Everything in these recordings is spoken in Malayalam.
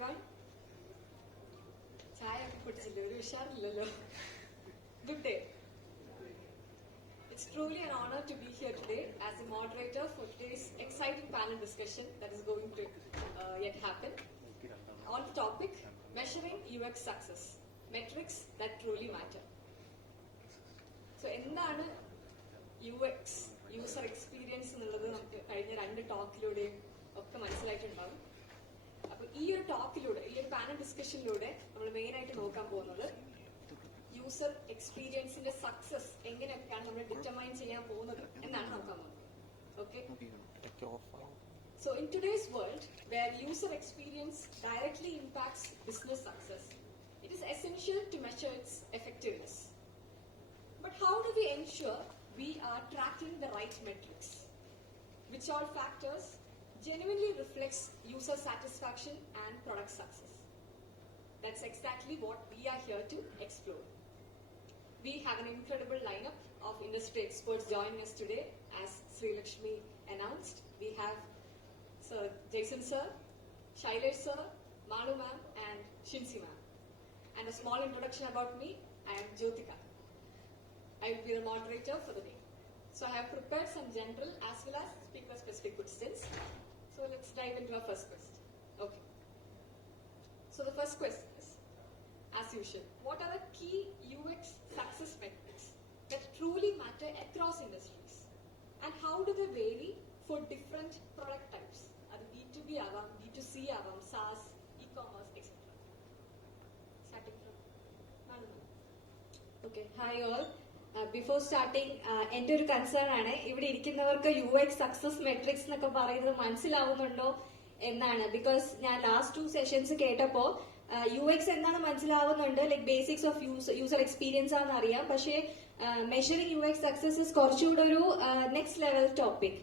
everyone. Good day. It's truly an honor to be here today as the moderator for today's exciting panel discussion that is going to yet happen on the topic measuring UX success, metrics that truly matter. So, എന്താണ് UX, യൂസർ എക്സ്പീരിയൻസ് എന്നുള്ളത് നമുക്ക് കഴിഞ്ഞ 2 ടോക്കിലൂടെയും ഒക്കെ മനസ്സിലായിട്ടുണ്ടാവും. അപ്പൊ ഈ ഒരു ടോക്കിലൂടെ, ഈ ഒരു പാനൽ ഡിസ്കഷനിലൂടെ നമ്മൾ മെയിൻ ആയിട്ട് നോക്കാൻ പോകുന്നത് യൂസർ എക്സ്പീരിയൻസിന്റെ സക്സസ് എങ്ങനെയൊക്കെയാണ് നമ്മൾ ഡിറ്റർമൈൻ ചെയ്യാൻ പോകുന്നത് എന്നാണ് നോക്കാൻ പോകുന്നത്. Okay. So in today's world, where user experience directly impacts business success, it is essential to measure its effectiveness. But how do we ensure we are tracking the right metrics? Which all factors genuinely reflects user satisfaction and product success? That's exactly what we are here to explore. We have an incredible lineup of industry experts joining us today. As Sri Lakshmi announced, we have Sir Jason Sir, Shailesh Sir, Malu Ma'am, and Shinsi Ma'am. And a small introduction about me, I am Jyotika. I will be the moderator for the day. So I have prepared some general as well as speaker-specific questions. So let's dive into our first question. Okay. So the first question is, as usual, what are the key UX success metrics that truly matter across industries? And how do they vary for different product types? Are B2B, B2C, SaaS, e-commerce, etc. Starting from Manu. Okay. Hi all. Before starting എന്റെ ഒരു കൺസേൺ ആണ്, ഇവിടെ ഇരിക്കുന്നവർക്ക് UX സക്സസ് മെട്രിക്സ് എന്നൊക്കെ പറയുന്നത് മനസ്സിലാവുന്നുണ്ടോ എന്നാണ്. ബിക്കോസ് ഞാൻ ലാസ്റ്റ് 2 സെഷൻസ് കേട്ടപ്പോ UX എന്താണ് മനസ്സിലാവുന്നുണ്ട്, like basics of user experience ആണെന്ന് അറിയാം. പക്ഷേ മെഷറിംഗ് UX സക്സസ് കുറച്ചുകൂടെ ഒരു next level topic.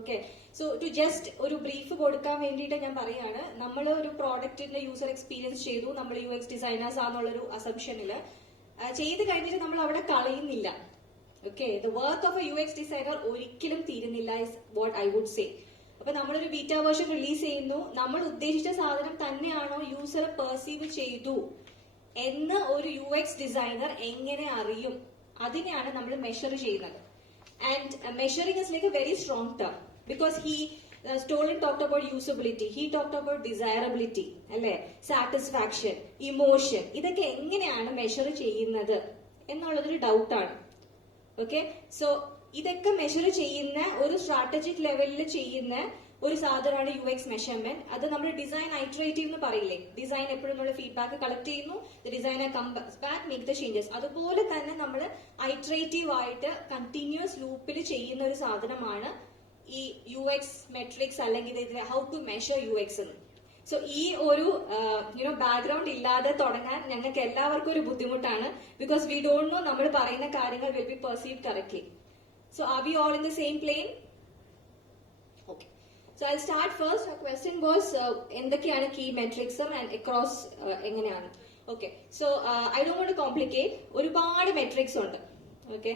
Okay. So to just ഒരു ബ്രീഫ് കൊടുക്കാൻ വേണ്ടിയിട്ട് ഞാൻ പറയാണ്, നമ്മൾ ഒരു പ്രോഡക്റ്റിന്റെ യൂസർ എക്സ്പീരിയൻസ് ചെയ്തു, നമ്മൾ UX ഡിസൈനേഴ്സ് ആണെന്നുള്ളൊരു അസംഷനില് ചെയ്ത് കഴിഞ്ഞിട്ട് നമ്മൾ അവിടെ കളയുന്നില്ല. Okay. The work of a UX designer ഒരിക്കലും തീരുന്നില്ല is what I would say. അപ്പൊ നമ്മളൊരു ബീറ്റ വേർഷൻ റിലീസ് ചെയ്യുന്നു, നമ്മൾ ഉദ്ദേശിച്ച സാധനം തന്നെയാണോ യൂസർ പെർസീവ് ചെയ്തു എന്ന് ഒരു UX ഡിസൈനർ എങ്ങനെ അറിയും? അതിനെയാണ് നമ്മൾ മെഷർ ചെയ്യുന്നത്. And measuring is like A very strong term because Stolen talked about usability, he talked about desirability, അല്ലെ, സാറ്റിസ്ഫാക്ഷൻ, ഇമോഷൻ. ഇതൊക്കെ എങ്ങനെയാണ് മെഷർ ചെയ്യുന്നത് എന്നുള്ളതൊരു ഡൗട്ടാണ്. ഓക്കെ. സോ ഇതൊക്കെ മെഷർ ചെയ്യുന്ന ഒരു സ്ട്രാറ്റജിക് ലെവലിൽ ചെയ്യുന്ന ഒരു സാധനമാണ് UX മെഷർമെന്റ്. അത് നമ്മൾ ഡിസൈൻ ഐറ്ററേറ്റീവ് എന്ന് പറയില്ലേ, ഡിസൈൻ എപ്പോഴും നമ്മൾ ഫീഡ്ബാക്ക് കളക്ട് ചെയ്യുന്നു, designer comes back, make the changes. അതുപോലെ തന്നെ നമ്മൾ ഐറ്ററേറ്റീവ് ആയിട്ട് കണ്ടിന്യൂസ് ലൂപ്പിൽ ചെയ്യുന്ന ഒരു സാധനമാണ് ഈ UX മെട്രിക്സ് അല്ലെങ്കിൽ ഹൗ ടു മെഷർ UX എന്ന്. സോ ഈ ഒരു ബാക്ക്ഗ്രൗണ്ട് ഇല്ലാതെ തുടങ്ങാൻ ഞങ്ങൾക്ക് എല്ലാവർക്കും ഒരു ബുദ്ധിമുട്ടാണ്. ബിക്കോസ് വി ഡോണ്ട് നോ നമ്മൾ പറയുന്ന കാര്യങ്ങൾ will be perceive correctly. So are we all in the same plane? Okay. So I start first. Question was എന്തൊക്കെയാണ് കീ മെട്രിക്സും ആൻഡ് അക്രോസ് എങ്ങനെയാണ്? Okay. So I don't want to complicate. ഒരുപാട് മെട്രിക്സ് ഉണ്ട്. ഓക്കെ.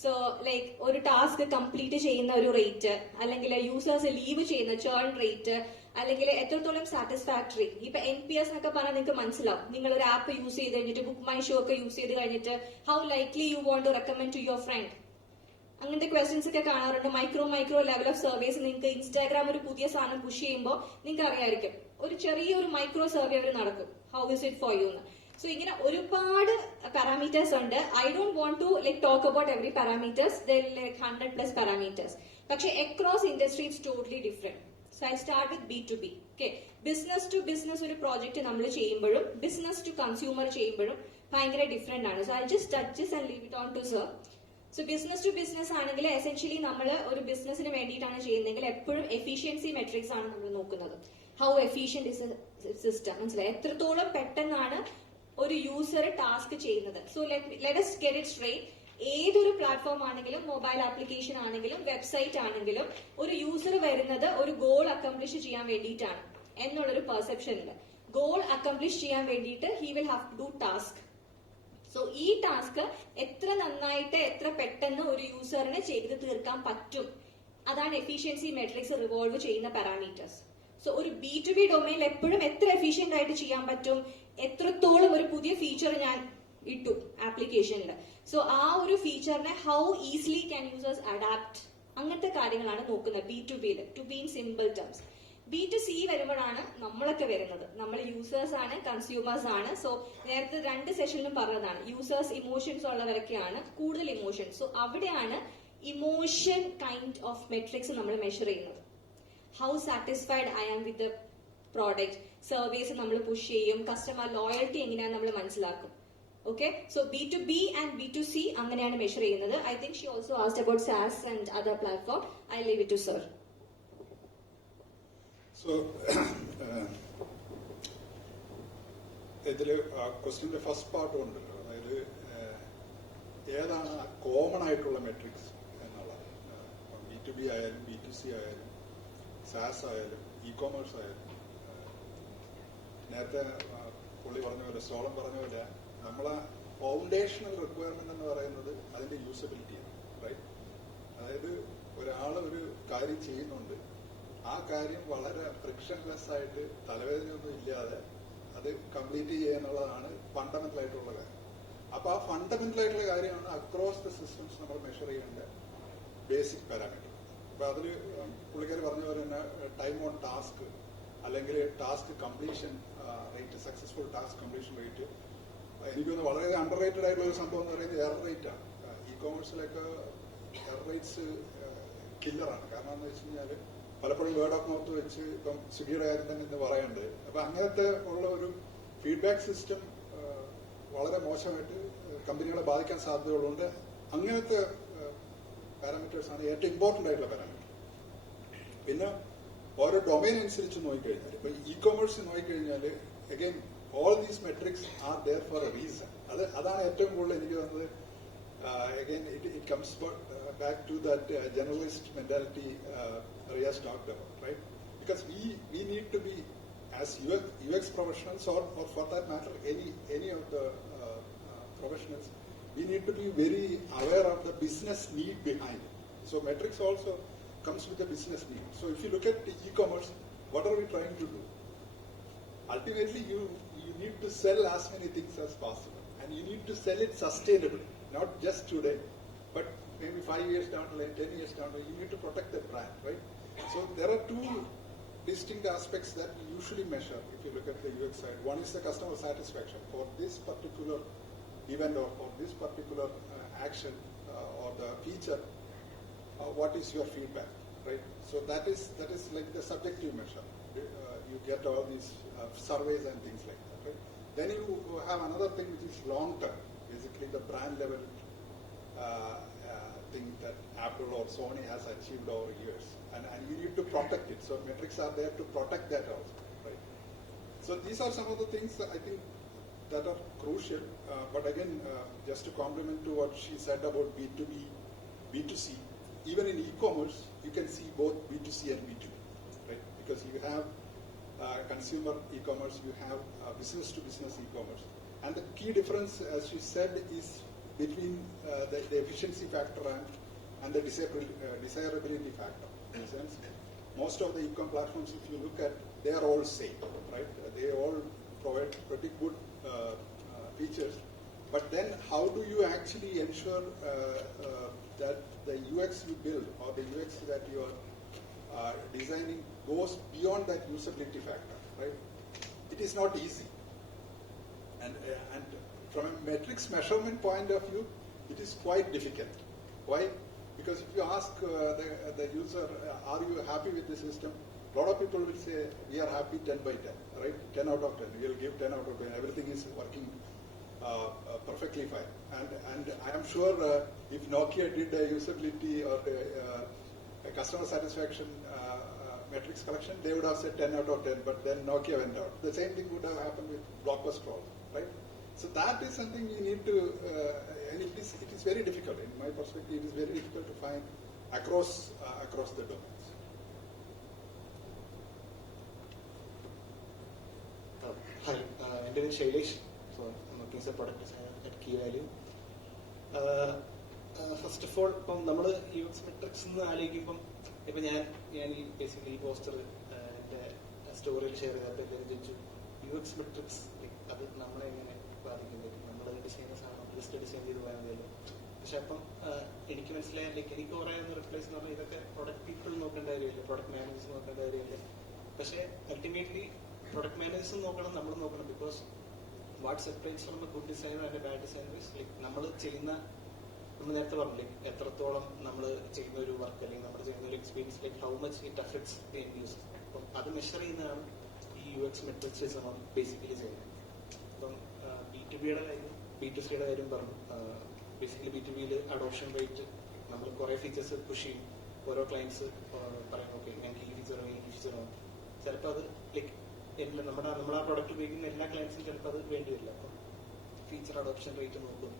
സോ ലൈക്ക് ഒരു ടാസ്ക് കംപ്ലീറ്റ് ചെയ്യുന്ന ഒരു റേറ്റ്, അല്ലെങ്കിൽ യൂസേഴ്സ് ലീവ് ചെയ്യുന്ന ചേൺ റേറ്റ്, അല്ലെങ്കിൽ എത്രത്തോളം സാറ്റിസ്ഫാക്ടറി. ഇപ്പൊ NPS എന്നൊക്കെ പറഞ്ഞാൽ നിങ്ങൾക്ക് മനസ്സിലാവും. നിങ്ങൾ ഒരു ആപ്പ് യൂസ് ചെയ്ത് കഴിഞ്ഞിട്ട്, ബുക്ക് മൈ ഷോ ഒക്കെ യൂസ് ചെയ്ത് കഴിഞ്ഞിട്ട്, how likely you want to recommend to your friend. അങ്ങനത്തെ ക്വസ്റ്റ്യൻസ് ഒക്കെ കാണാറുണ്ട്. Micro level of surveys. നിങ്ങൾക്ക് ഇൻസ്റ്റാഗ്രാം ഒരു പുതിയ സാധനം പുഷ് ചെയ്യുമ്പോൾ നിങ്ങൾക്ക് അറിയായിരിക്കും, ഒരു ചെറിയൊരു മൈക്രോ സർവേ അവർ നടക്കും, how is it for you എന്ന്. സോ ഇങ്ങനെ ഒരുപാട് പാരാമീറ്റേഴ്സ് ഉണ്ട്. I don't want to like talk about every parameters. There like 100+ parameters. പക്ഷെ across industry it's totally different. So I start with B2B. Okay. Business to business ഒരു പ്രോജക്റ്റ് നമ്മൾ ചെയ്യുമ്പോഴും ബിസിനസ് ടു കൺസ്യൂമർ ചെയ്യുമ്പോഴും ഭയങ്കര ഡിഫറെന്റ് ആണ്. So I just touch and leave it on to sir. So business to business ആണെങ്കിൽ എസെൻഷ്യലി നമ്മൾ ഒരു ബിസിനസിന് വേണ്ടിയിട്ടാണ് ചെയ്യുന്നതെങ്കിൽ എപ്പോഴും എഫിഷ്യൻസി മെട്രിക്സ് ആണ് നമ്മൾ നോക്കുന്നത്. ഹൗ എഫിഷ്യന്റ് ഇസ് സിസ്റ്റം, മനസ്സിലായി, എത്രത്തോളം പെട്ടെന്നാണ് ഒരു യൂസർ ടാസ്ക് ചെയ്യുന്നത്. So let us get it straight. ഏതൊരു പ്ലാറ്റ്ഫോം ആണെങ്കിലും, മൊബൈൽ ആപ്ലിക്കേഷൻ ആണെങ്കിലും, വെബ്സൈറ്റ് ആണെങ്കിലും, ഒരു യൂസർ വരുന്നത് ഒരു ഗോൾ അക്കംപ്ലിഷ് ചെയ്യാൻ വേണ്ടിയിട്ടാണ് എന്നുള്ളൊരു പെർസെപ്ഷൻ ഉണ്ട്. ഗോൾ അക്കംപ്ലിഷ് ചെയ്യാൻ വേണ്ടിയിട്ട് he will have to do task. So ഈ ടാസ്ക് എത്ര നന്നായിട്ട് എത്ര പെട്ടെന്ന് ഒരു യൂസറിന് ചെയ്ത് തീർക്കാൻ പറ്റും, അതാണ് എഫിഷ്യൻസി മെട്രിക്സ് റിവോൾവ് ചെയ്യുന്ന പാരാമീറ്റേഴ്സ്. സോ ഒരു B2B ഡൊമൈനിൽ എപ്പോഴും എത്ര എഫിഷ്യന്റ് ആയിട്ട് ചെയ്യാൻ പറ്റും, എത്രത്തോളം ഒരു പുതിയ ഫീച്ചർ ഞാൻ ഇട്ടു ആപ്ലിക്കേഷനിൽ, സോ ആ ഒരു ഫീച്ചറിനെ how easily can users adapt, അങ്ങനത്തെ കാര്യങ്ങളാണ് നോക്കുന്നത് B2Bയിൽ, to be in simple terms. B2C വരുമ്പോഴാണ് നമ്മളൊക്കെ വരുന്നത്. നമ്മൾ യൂസേഴ്സ് ആണ്, കൺസ്യൂമേഴ്സ് ആണ്. സോ നേരത്തെ 2 സെഷനിലും പറഞ്ഞതാണ്, യൂസേഴ്സ് ഇമോഷൻസ് ഉള്ളവരൊക്കെയാണ് കൂടുതൽ ഇമോഷൻസ്. സോ അവിടെയാണ് ഇമോഷൻ കൈൻഡ് ഓഫ് മെട്രിക്സ് നമ്മൾ മെഷർ ചെയ്യുന്നത്. How satisfied I am with the product, service നമ്മൾ പുഷ് ചെയ്യും, കസ്റ്റമർ ലോയൽറ്റി എങ്ങനെയാണെന്ന് നമ്മൾ മനസ്സിലാക്കും. Okay, so B2B and B2C അങ്ങനെയാണ് മെഷർ ചെയ്യുന്നത്. I think she also asked about SaaS and other platform. I leave it to sir. So, ഇതില് ക്വസ്റ്റ്യന്റെ ഫസ്റ്റ് പാർട്ട് ഉണ്ടല്ലോ, അതായത് ഏതാണ് കോമൺ ആയിട്ടുള്ള മെട്രിക്സ് എന്നുള്ളത്. B2B ആയാലും B2C ആയാലും SaaS ആയാലും ഇ-കോമേഴ്സ് ആയാലും, നേരത്തെ പുള്ളി പറഞ്ഞ പോലെ, സോളം പറഞ്ഞ പോലെ, നമ്മളെ ഫൗണ്ടേഷണൽ റിക്വയർമെന്റ് എന്ന് പറയുന്നത് അതിന്റെ യൂസബിലിറ്റിയാണ്, റൈറ്റ്? അതായത് ഒരാൾ ഒരു കാര്യം ചെയ്യുന്നുണ്ട്, ആ കാര്യം വളരെ ഫ്രിക്ഷൻലെസ് ആയിട്ട് തലവേദനയൊന്നും ഇല്ലാതെ അത് കംപ്ലീറ്റ് ചെയ്യുക എന്നുള്ളതാണ് ഫണ്ടമെന്റൽ ആയിട്ടുള്ള കാര്യം. അപ്പൊ ആ ഫണ്ടമെന്റൽ ആയിട്ടുള്ള കാര്യമാണ് അക്രോസ് ദ സിസ്റ്റംസ് നമ്മൾ മെഷർ ചെയ്യേണ്ട ബേസിക് പാരാമീറ്റർ. അപ്പൊ അതിൽ പുള്ളിക്കാർ പറഞ്ഞ പോലെ തന്നെ ടൈം ഓൺ ടാസ്ക്, അല്ലെങ്കിൽ task completion rate, successful task completion rate, എനിക്കൊന്ന് വളരെ അണ്ടർ റേറ്റഡ് ആയിട്ടുള്ള ഒരു സംഭവം എന്ന് പറയുന്നത് എറർ റേറ്റ് ആണ്. ഇ-കോമേഴ്സിലൊക്കെ എറർ റേറ്റ്സ് കില്ലറാണ്. കാരണം എന്ന് വെച്ച് കഴിഞ്ഞാൽ പലപ്പോഴും വേർഡ് ഓഫ് മൗത്ത് വെച്ച്, ഇപ്പം സ്വിഗ്ഗിയുടെ കാര്യം തന്നെ ഇന്ന് പറയുന്നുണ്ട്. അപ്പൊ അങ്ങനത്തെ ഉള്ള ഒരു ഫീഡ്ബാക്ക് സിസ്റ്റം വളരെ മോശമായിട്ട് കമ്പനികളെ ബാധിക്കാൻ സാധ്യതകളുണ്ട്. അങ്ങനത്തെ പാരാമീറ്റേഴ്സ് ആണ് ഏറ്റവും ഇമ്പോർട്ടന്റ് ആയിട്ടുള്ള പാരാമീറ്റർ. പിന്നെ ഓരോ ഡൊമൈൻ അനുസരിച്ച് നോക്കിക്കഴിഞ്ഞാൽ, ഇപ്പൊ ഇ-കോമേഴ്സ് നോക്കിക്കഴിഞ്ഞാൽ again all these metrics are there for a reason. അതാണ് ഏറ്റവും കൂടുതൽ എനിക്ക് തോന്നുന്നത്. Again, it comes back to that generalist mentality Riaz talked about, right? Because we need to be, as UX professionals, or for that matter, any of the professionals, we need to be very aware of the business need behind it. So metrics also comes with the business need. So if you look at e-commerce, what are we trying to do? Ultimately, you need to sell as many things as possible, and you need to sell it sustainably. Not just today, but maybe 5 years down the line, 10 years down the line, you need to protect the brand, right? So there are 2 distinct aspects that we usually measure if you look at the UX side. One is the customer satisfaction for this particular event or for this particular action or the feature. What is your feedback, right? So that is like the subjective measure. You get all these surveys and things like that, right? Then you have another thing which is long term. Basically, the brand level thing that Apple or Sony has achieved over years, and you need to protect it. So metrics are there to protect that also, right? So these are some of the things that I think that are crucial. But again, just to complement to what she said about B2B, B2C, even in e-commerce, you can see both B2C and B2B, right? Because you have consumer e-commerce, you have business to business e-commerce. And the key difference, as she said, is between the efficiency factor and the desirability factor. In a sense, most of the e-com platforms, if you look at, they are all same, right? They all provide pretty good features. But then, how do you actually ensure that the UX you build or the UX that you are designing goes beyond that usability factor, right? It is not easy. And from a metrics measurement point of view, it is quite difficult. Why? Because if you ask the user, are you happy with the system? A lot of people will say, we are happy 10 by 10, right? 10 out of 10. We will give 10 out of 10. Everything is working perfectly fine. And I am sure if Nokia did a usability or a customer satisfaction metrics collection, they would have said 10 out of 10, but then Nokia went out. The same thing would have happened with Blockbuster also, right? So that is something we need to, and it is very difficult. In my perspective, it is very difficult to find across the domains. Hi, my name is Shailesh. So I'm working as a product designer at Key Value. First of all, ഇപ്പം നമ്മൾ UX മെട്രിക്സ് എന്ന് ആലോചിക്കുമ്പം ഇപ്പം ഞാൻ ഈ ബേസിക്കലി ഈ പോസ്റ്റർ എൻ്റെ സ്റ്റോറിയിൽ ഷെയർ ചെയ്തപ്പോൾ എല്ലാവരും ചോദിച്ചു UX മെട്രിക്സ് അത് നമ്മളെ എങ്ങനെ ബാധിക്കുന്നത്, നമ്മൾ ഡിസൈനേഴ്സ് ആണ്, ജസ്റ്റ് ഡിസൈൻ ചെയ്ത് പോയാൽ മതിയല്ലോ. പക്ഷെ അപ്പം എനിക്ക് മനസ്സിലായ എനിക്ക് പറയാവുന്ന റിപ്ലൈസ് എന്ന് പറഞ്ഞാൽ ഇതൊക്കെ പ്രൊഡക്റ്റ് പീപ്പിൾ നോക്കേണ്ട കാര്യമില്ല, പ്രൊഡക്റ്റ് മാനേജേഴ്സ് നോക്കേണ്ട കാര്യമില്ല. പക്ഷെ അൾട്ടിമേറ്റ്ലി പ്രൊഡക്റ്റ് മാനേജേഴ്സും നോക്കണം, നമ്മൾ നോക്കണം. Because what separates from A good designer and A bad designer is നമ്മൾ ചെയ്യുന്ന, നമ്മൾ നേരത്തെ പറഞ്ഞില്ലേ എത്രത്തോളം നമ്മൾ ചെയ്യുന്ന ഒരു വർക്ക് അല്ലെങ്കിൽ നമ്മൾ ചെയ്യുന്ന ഒരു experience how much it affects the end user. അപ്പം അത് മെഷർ ചെയ്യുന്നതാണ് ഈ UX മെട്രിക്സ് നമ്മൾ ബേസിക്കലി ചെയ്യുന്നത്. അപ്പം B2Bയുടെ കാര്യം B2Cയുടെ കാര്യം പറഞ്ഞു. ബേസിക്കലി B2Bയിൽ അഡോപ്ഷൻ റേറ്റ് നമ്മൾ കുറേ ഫീച്ചേഴ്സ് പുഷ് ചെയ്യും. ഓരോ ക്ലയൻസ് പറയും ഓക്കെ ഞങ്ങൾക്ക് ഈ ഫീച്ചർ വേണം, ഈ ഫീച്ചർ വേണം. ചിലപ്പോൾ അത് നമ്മുടെ ആ പ്രൊഡക്റ്റ് ഉപയോഗിക്കുന്ന എല്ലാ ക്ലയൻസും ചിലപ്പോൾ അത് വേണ്ടി വരില്ല. അപ്പം ഫീച്ചർ അഡോപ്ഷൻ റേറ്റ് നോക്കും,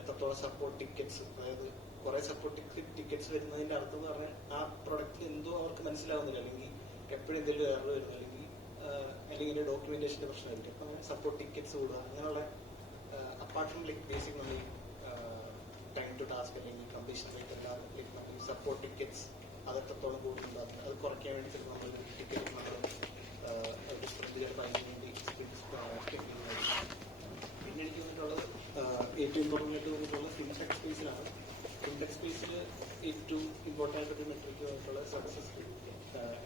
എത്രത്തോളം സപ്പോർട്ട് ടിക്കറ്റ്സ്, അതായത് കുറെ സപ്പോർട്ട് ടിക്കറ്റ്സ് വരുന്നതിന്റെ അർത്ഥം എന്ന് പറഞ്ഞാൽ ആ പ്രൊഡക്റ്റിൽ എന്തോ അവർക്ക് മനസ്സിലാവുന്നില്ല, അല്ലെങ്കിൽ എപ്പോഴും എന്തെങ്കിലും എറർ വരുന്നു, അല്ലെങ്കിൽ ഡോക്യുമെന്റേഷന്റെ പ്രശ്നമായിരിക്കും. അപ്പം അങ്ങനെ സപ്പോർട്ട് ടിക്കറ്റ്സ് കൂടുക, അങ്ങനെയുള്ള അപ്പാർട്ട് ഫ്രം ബേസിക് നമ്മൾ ടൈം ടു ടാസ്ക് അല്ലെങ്കിൽ കംപ്ലീഷൻ റേറ്റ് എല്ലാം നമ്മൾ സപ്പോർട്ട് ടിക്കറ്റ്സ് അതെത്രത്തോളം കൂടുന്നുണ്ട് അത് കുറയ്ക്കാൻ വേണ്ടി ചിലപ്പോൾ നമ്മൾ ടിക്കറ്റ് നമ്മൾ ഡിസ്പ്രിന്റ് ചിലപ്പോൾ അതിന് വേണ്ടി പിന്നെ എനിക്ക് തോന്നിയിട്ടുള്ളത് ഏറ്റവും ഇമ്പോർട്ടൻ്റ് ആയിട്ട് തോന്നിയിട്ടുള്ളത് ഫിൻടെക് സ്പേസിലാണ്. ഫിൻടെക് സ്പേസിൽ ഏറ്റവും ഇമ്പോർട്ടൻ്റ് ആയിട്ടൊരു മെട്രിക്ക് തോന്നിയിട്ടുള്ളത് സക്സസ്,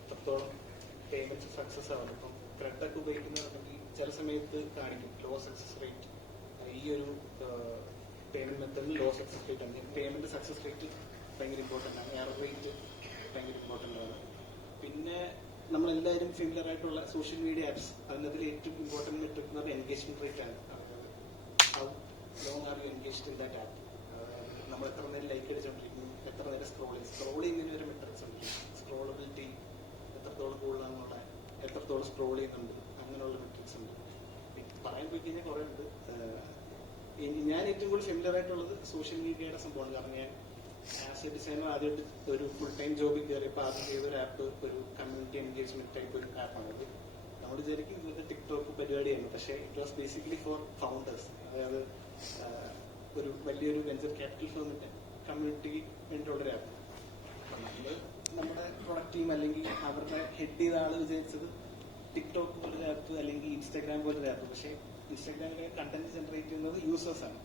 എത്രത്തോളം പേയ്മെന്റ് സക്സസ് ആവും. ഇപ്പം ക്രെഡൊക്കെ ഉപയോഗിക്കുന്നുണ്ടെങ്കിൽ ചില സമയത്ത് കാണിക്കും ലോ സക്സസ് റേറ്റ്. ഈ ഒരു പേയ്മെന്റ് മെത്തേഡിൽ ലോ സക്സസ് റേറ്റ് ആണ്. പേയ്മെന്റ് സക്സസ് റേറ്റ് ഭയങ്കര ഇമ്പോർട്ടൻ്റ് ആണ്, എറർ റേറ്റ് ഭയങ്കര ഇമ്പോർട്ടൻ്റ് ആണ്. പിന്നെ നമ്മളെല്ലാവരും ഫെമിലിയർ ആയിട്ടുള്ള സോഷ്യൽ മീഡിയ ആപ്സ്, അതിനകത്തിൽ ഏറ്റവും ഇമ്പോർട്ടൻറ്റ് മെട്രിക് എന്ന് പറഞ്ഞാൽ എൻഗേജ്മെന്റ് റേറ്റ് ആണ്. How long are you engaged in that app, നമ്മൾ എത്ര നേരം ലൈക്ക് അടിച്ചുകൊണ്ടിരിക്കുന്നു, എത്ര നേരം സ്ക്രോൾ ചെയ്യുന്നതിന് ഒരു മെട്രിക്സ് ഉണ്ട്. സ്ക്രോളബിലിറ്റി എത്രത്തോളം കൂടുതലാണെന്നുള്ള, എത്രത്തോളം സ്ക്രോൾ ചെയ്യുന്നുണ്ട്, അങ്ങനെയുള്ള മെട്രിക്സ് ഉണ്ട്. പറയാൻ പോയി കഴിഞ്ഞാൽ കുറേ ഉണ്ട്. ഞാൻ ഏറ്റവും കൂടുതൽ ഫെമിലിയർ ആയിട്ടുള്ളത് സോഷ്യൽ മീഡിയയുടെ സംഭവമാണ്. കാരണം ഞാൻ ആസ് എ ഡിസൈനർ ആദ്യമായിട്ട് ഒരു ഫുൾ ടൈം ജോബിൽ കയറിയപ്പോൾ ആദ്യം ചെയ്തൊരു ആപ്പ് ഒരു കമ്മ്യൂണിറ്റി എൻഗേജ്മെന്റ് ടൈപ്പ് ഒരു ആപ്പാണ്. അത് നമ്മൾ വിചാരിക്കും ഇന്നത്തെ ടിക്ടോക്ക് പരിപാടിയാണ്, പക്ഷേ it was basically for founders. അതായത് ഒരു വലിയൊരു വെഞ്ചർ ക്യാപിറ്റൽ ഫേമിന്റെ കമ്മ്യൂണിറ്റിക്ക് വേണ്ടിയുള്ളൊരു ആപ്പ്. അപ്പം നമ്മൾ നമ്മുടെ പ്രൊഡക്റ്റ് ടീം അല്ലെങ്കിൽ അവരുടെ ഹെഡ് ചെയ്ത ആൾ വിചാരിച്ചത് ടിക്ടോക്ക് പോലൊരു ആപ്പ് അല്ലെങ്കിൽ ഇൻസ്റ്റാഗ്രാം പോലൊരു ആപ്പ്. പക്ഷേ ഇൻസ്റ്റാഗ്രാമിലെ കണ്ടന്റ് ജനറേറ്റ് ചെയ്യുന്നത് യൂസേഴ്സാണ്.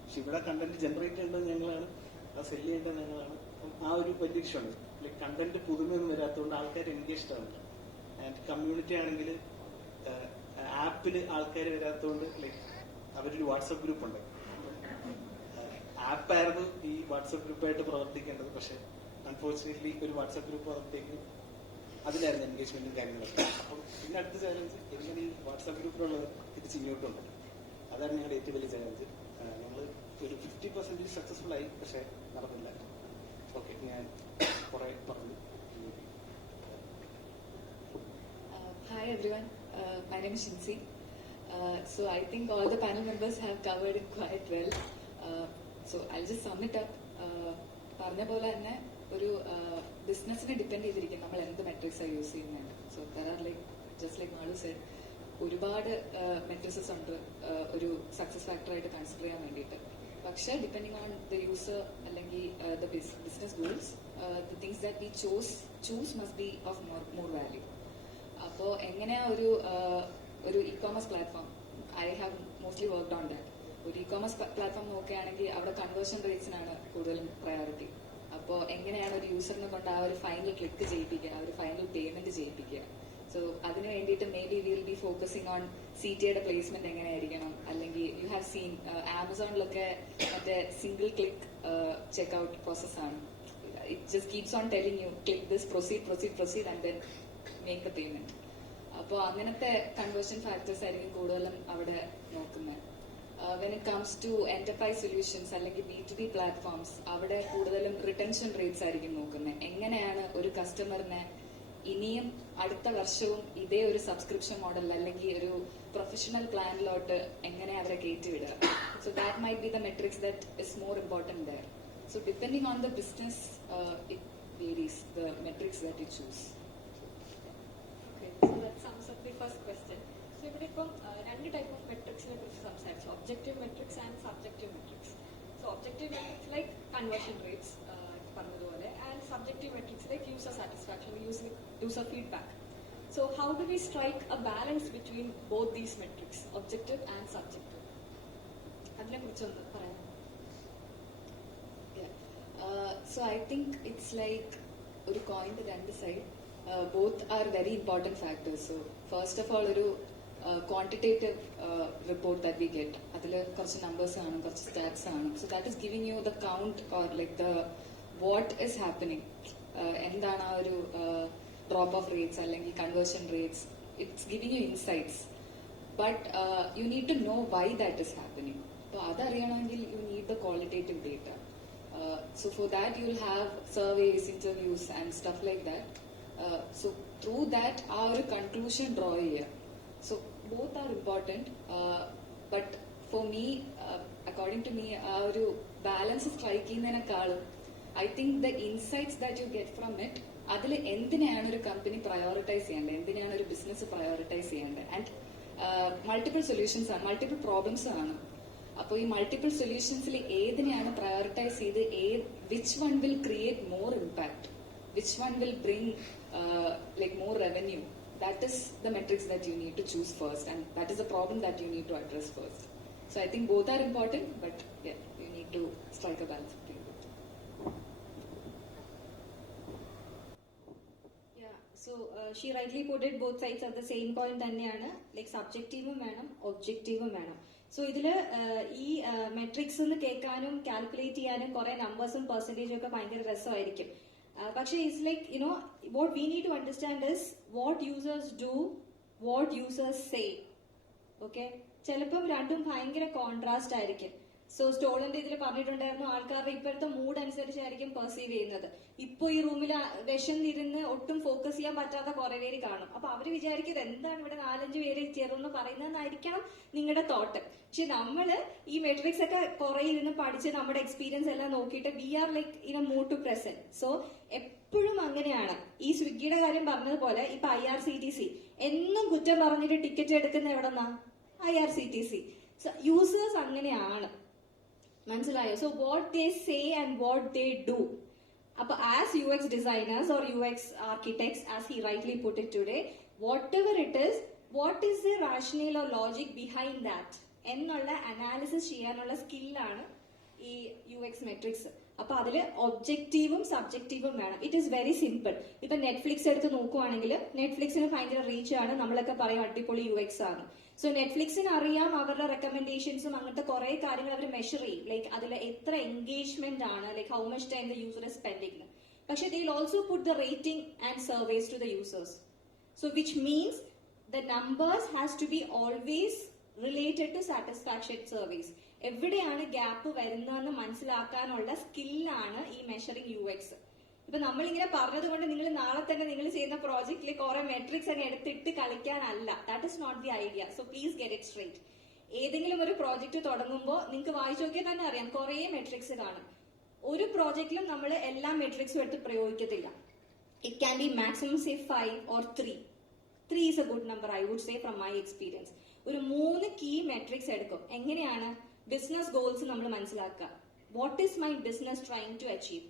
പക്ഷെ ഇവിടെ കണ്ടന്റ് ജനറേറ്റ് ചെയ്യേണ്ടത് ഞങ്ങളാണ്, അത് സെല് ചെയ്യേണ്ടത് ഞങ്ങളാണ്. അപ്പം ആ ഒരു വലിയ ഇഷ്യമാണ്. ലൈക്ക് കണ്ടന്റ് പുതുമയൊന്നും വരാത്തതുകൊണ്ട് ആൾക്കാർ എൻഗേജ്ഡ് ആവില്ല. ആൻഡ് കമ്മ്യൂണിറ്റി ആണെങ്കിൽ ആപ്പിൽ ആൾക്കാർ വരാത്തതുകൊണ്ട് ലൈക്ക് അവരൊരു വാട്സപ്പ് ഗ്രൂപ്പ് ഉണ്ട്. ആപ്പായിരുന്നു ഈ വാട്സപ്പ് ഗ്രൂപ്പായിട്ട് പ്രവർത്തിക്കേണ്ടത്. പക്ഷെ അൺഫോർച്ചുനേറ്റ്ലി ഒരു വാട്സപ്പ് ഗ്രൂപ്പ് വന്നത്തേക്ക് അതിലായിരുന്നു എൻഗേജ്മെന്റും കാര്യങ്ങളൊക്കെ. അപ്പം പിന്നെ അടുത്ത ചാലഞ്ച് എങ്ങനെ ഈ വാട്സാപ്പ് ഗ്രൂപ്പിലുള്ളത് തിരിച്ച് ഇങ്ങോട്ടുണ്ട്. അതാണ് ഞങ്ങളുടെ ഏറ്റവും വലിയ ചാലഞ്ച്. ഞങ്ങൾ ഒരു 50% സക്സസ്ഫുൾ ആയി, പക്ഷെ നടന്നില്ല. ഓക്കെ, ഞാൻ കുറെ പറഞ്ഞു. Hi everyone, my name is Shinsi. So I think all the panel members have covered it quite well. So I'll just sum it up. പറഞ്ഞ പോലെ തന്നെ ഒരു ബിസിനസിനെ ഡിപ്പെൻഡ് ചെയ്തിരിക്കും നമ്മൾ എന്ത് മെട്രിക്സാണ് യൂസ് ചെയ്യുന്നത്. So there are like just like Malu said, ഒരുപാട് മെട്രിക്സസ് ഉണ്ട് ഒരു സക്സസ് ഫാക്ടറായിട്ട് കൺസിഡർ ചെയ്യാൻ വേണ്ടിയിട്ട്. പക്ഷെ ഡിപ്പെൻഡിങ് ഓൺ ദ യൂസർ അല്ലെങ്കിൽ the business goals, the things that we choose must be of more value. അപ്പോൾ എങ്ങനെയാ ഒരു ecommerce platform, I have mostly worked on that. ഒരു ഇ കോമേഴ്സ് പ്ലാറ്റ്ഫോം നോക്കുകയാണെങ്കിൽ അവിടെ കൺവേർഷൻ റേറ്റ്സിനാണ് കൂടുതലും പ്രയോറിറ്റി. അപ്പോൾ എങ്ങനെയാണ് ഒരു യൂസറിനെ കൊണ്ട് ആ ഒരു ഫൈനൽ ക്ലിക്ക് ചെയ്യിപ്പിക്കുക, ആ ഒരു ഫൈനൽ പേയ്മെന്റ് ചെയ്യിപ്പിക്കുക. സോ അതിന് വേണ്ടിയിട്ട് maybe will be focusing on CTA placement എങ്ങനെയായിരിക്കണം. അല്ലെങ്കിൽ യു ഹാവ് സീൻ ആമസോണിലൊക്കെ മറ്റേ സിംഗിൾ ക്ലിക്ക് ചെക്ക്ഔട്ട് പ്രോസസ്സാണ്. It just keeps on telling you click this, proceed and then make the payment. അപ്പോൾ അങ്ങനത്തെ കൺവേർഷൻ ഫാക്ടേഴ്സ് ആയിരിക്കും കൂടുതലും അവിടെ നോക്കുന്നത്. When it comes to enterprise solutions അല്ലെങ്കിൽ B2B പ്ലാറ്റ്ഫോംസ്, അവിടെ കൂടുതലും റിട്ടൻഷൻ റേറ്റ്സ് ആയിരിക്കും നോക്കുന്നത്. എങ്ങനെയാണ് ഒരു കസ്റ്റമറിനെ ഇനിയും അടുത്ത വർഷവും ഇതേ ഒരു സബ്സ്ക്രിപ്ഷൻ മോഡൽ അല്ലെങ്കിൽ ഒരു പ്രൊഫഷണൽ പ്ലാനിലോട്ട് എങ്ങനെ അവരെ കയറ്റിവിടുക. So that might be the metrics that is more important there. So depending on the business it varies the metrics that you choose. So that sums up the first question. So ഇവിടെ ഇപ്പം രണ്ട് ടൈപ്പ് ഓഫ് മെട്രിക്സിനെ കുറിച്ച് സംസാരിച്ചു, objective metrics and subjective metrics. So objective metrics like conversion rates പറഞ്ഞതുപോലെ, and subjective metrics like user satisfaction, user feedback. So how do we strike a balance between both these metrics, objective and subjective? അതിനെ കുറിച്ചൊന്ന് പറയാം. Yeah. So I think it's like ഒരു coin രണ്ട് side. Both are very important factors. So first of all, ഒരു quantitative report that we get. അതിൽ കുറച്ച് numbers ആണ്, കുറച്ച് stats ആണ്. So that is giving you the count or like the what is happening. എന്താണ് ആ ഒരു drop of rates അല്ലെങ്കിൽ conversion rates. It's giving you insights. But you need to know why that is happening. അപ്പോൾ അതറിയണമെങ്കിൽ you need the qualitative data. So for that you'll have surveys, interviews and stuff like that. So through that ആ ഒരു conclusion draw ചെയ്യുക. So both are important. But for me, according to me, ആ ഒരു balance strike ചെയ്യുന്നതിനേക്കാളും I think the insights that you get from it, അതിൽ എന്തിനെയാണ് ഒരു കമ്പനി പ്രയോറിറ്റൈസ് ചെയ്യേണ്ടത്, എന്തിനാണ് ഒരു ബിസിനസ് പ്രയോറിറ്റൈസ് ചെയ്യേണ്ടത്, ആൻഡ് മൾട്ടിപ്പിൾ സൊല്യൂഷൻസ് ആണ്, മൾട്ടിപ്പിൾ പ്രോബ്ലംസ് ആണ്. അപ്പോൾ ഈ മൾട്ടിപ്പിൾ സൊല്യൂഷൻസിൽ ഏതിനെയാണ് പ്രയോറിറ്റൈസ് ചെയ്ത് which one will create more impact, which one will bring like more revenue, that is the metrics that you need to choose first, and that is the problem that you need to address first. So I think both are important, but yeah, you need to strike a balance between both. So she rightly put it, both sides are the same coin തന്നെയാണ്. ലൈക്ക് സബ്ജക്റ്റീവും വേണം, ഒബ്ജക്റ്റീവും വേണം. സോ ഇതില് ഈ മെട്രിക്സ് എന്ന് കേൾക്കാനും കാൽക്കുലേറ്റ് ചെയ്യാനും കുറെ നമ്പേഴ്സും പെർസെന്റേജും ഒക്കെ ഭയങ്കര രസമായിരിക്കും. പക്ഷേ it's like you know what we need to understand is what users do, what users say. Okay, ചിലപ്പം രണ്ടും ഭയങ്കര കോൺട്രാസ്റ്റ് ആയിരിക്കും. സോ സ്റ്റോളിന്റെ ഇതിൽ പറഞ്ഞിട്ടുണ്ടായിരുന്നു, ആൾക്കാരുടെ ഇപ്പോഴത്തെ മൂഡ് അനുസരിച്ചായിരിക്കും പെർസീവ് ചെയ്യുന്നത്. ഇപ്പൊ ഈ റൂമിൽ വിശന്നിരുന്ന് ഒട്ടും ഫോക്കസ് ചെയ്യാൻ പറ്റാത്ത കുറെ പേര് കാണും. അപ്പൊ അവര് വിചാരിക്കുന്നത് എന്താണ് ഇവിടെ 4-5 പേര് ചേർന്ന് പറയുന്നതെന്നായിരിക്കണം നിങ്ങളുടെ തോട്ട്. പക്ഷെ നമ്മള് ഈ മെട്രിക്സ് ഒക്കെ കുറെ ഇരുന്ന് പഠിച്ച് നമ്മുടെ എക്സ്പീരിയൻസ് എല്ലാം നോക്കിയിട്ട് we are like in a mood to present. So എപ്പോഴും അങ്ങനെയാണ്. ഈ സ്വിഗ്ഗിയുടെ കാര്യം പറഞ്ഞതുപോലെ ഇപ്പൊ IRCTC എന്നും കുറ്റം പറഞ്ഞിട്ട് ടിക്കറ്റ് എടുക്കുന്ന എവിടെന്നാ? IRCTC. സോ യൂസേഴ്സ് അങ്ങനെയാണ്, മനസ്സിലായോ? So what they say and what they do. അപ്പൊ as UX designers or UX architects, as he rightly put it today, whatever it is, what is the rationale or logic behind that എന്നുള്ള അനാലിസിസ് ചെയ്യാനുള്ള സ്കില്ലാണ് ഈ UX മെട്രിക്സ്. അപ്പൊ അതില് ഒബ്ജക്റ്റീവും സബ്ജക്റ്റീവും വേണം. It is very simple. ഇപ്പൊ നെറ്റ്ഫ്ലിക്സ് എടുത്ത് നോക്കുവാണെങ്കിൽ നെറ്റ്ഫ്ലിക്സിന് ഭയങ്കര റീച്ച് ആണ്, നമ്മളൊക്കെ പറയും അടിപൊളി UX ആണ്. സോ നെറ്റ്ഫ്ലിക്സിന് അറിയാം അവരുടെ റെക്കമെൻഡേഷൻസും അങ്ങനത്തെ കുറെ കാര്യങ്ങൾ അവർ മെഷർ ചെയ്യും. ലൈക്ക് അതിൽ എത്ര എൻഗേജ്മെന്റ് ആണ്, like how much time the user is spending. പക്ഷെ they will also put the rating and surveys to the users. So which means the numbers has to be always related to satisfaction service. എവിടെയാണ് ഗ്യാപ്പ് വരുന്നതെന്ന് മനസ്സിലാക്കാനുള്ള സ്കില്ലാണ് ഈ മെഷറിംഗ് UX. ഇപ്പൊ നമ്മളിങ്ങനെ പറഞ്ഞത് കൊണ്ട് നിങ്ങൾ നാളെ തന്നെ നിങ്ങൾ ചെയ്യുന്ന പ്രോജക്റ്റിൽ കുറെ മെട്രിക്സ് അങ്ങ് എടുത്തിട്ട് കളിക്കാനല്ല. That is not the idea. So please get it straight. ഏതെങ്കിലും ഒരു പ്രോജക്റ്റ് തുടങ്ങുമ്പോൾ നിങ്ങൾക്ക് വായിച്ചു നോക്കിയാൽ തന്നെ അറിയാം കുറെ മെട്രിക്സ് കാണും. ഒരു പ്രോജക്റ്റിലും നമ്മൾ എല്ലാ മെട്രിക്സും എടുത്ത് പ്രയോഗിക്കത്തില്ല. It can be maximum say 5 or 3. 3 is a good number, I would say, from my experience. ഒരു 3 കീ മെട്രിക്സ് എടുക്കും. എങ്ങനെയാണ്? ബിസിനസ് ഗോൾസ് നമ്മൾ മനസ്സിലാക്കുക. What is my business trying to achieve?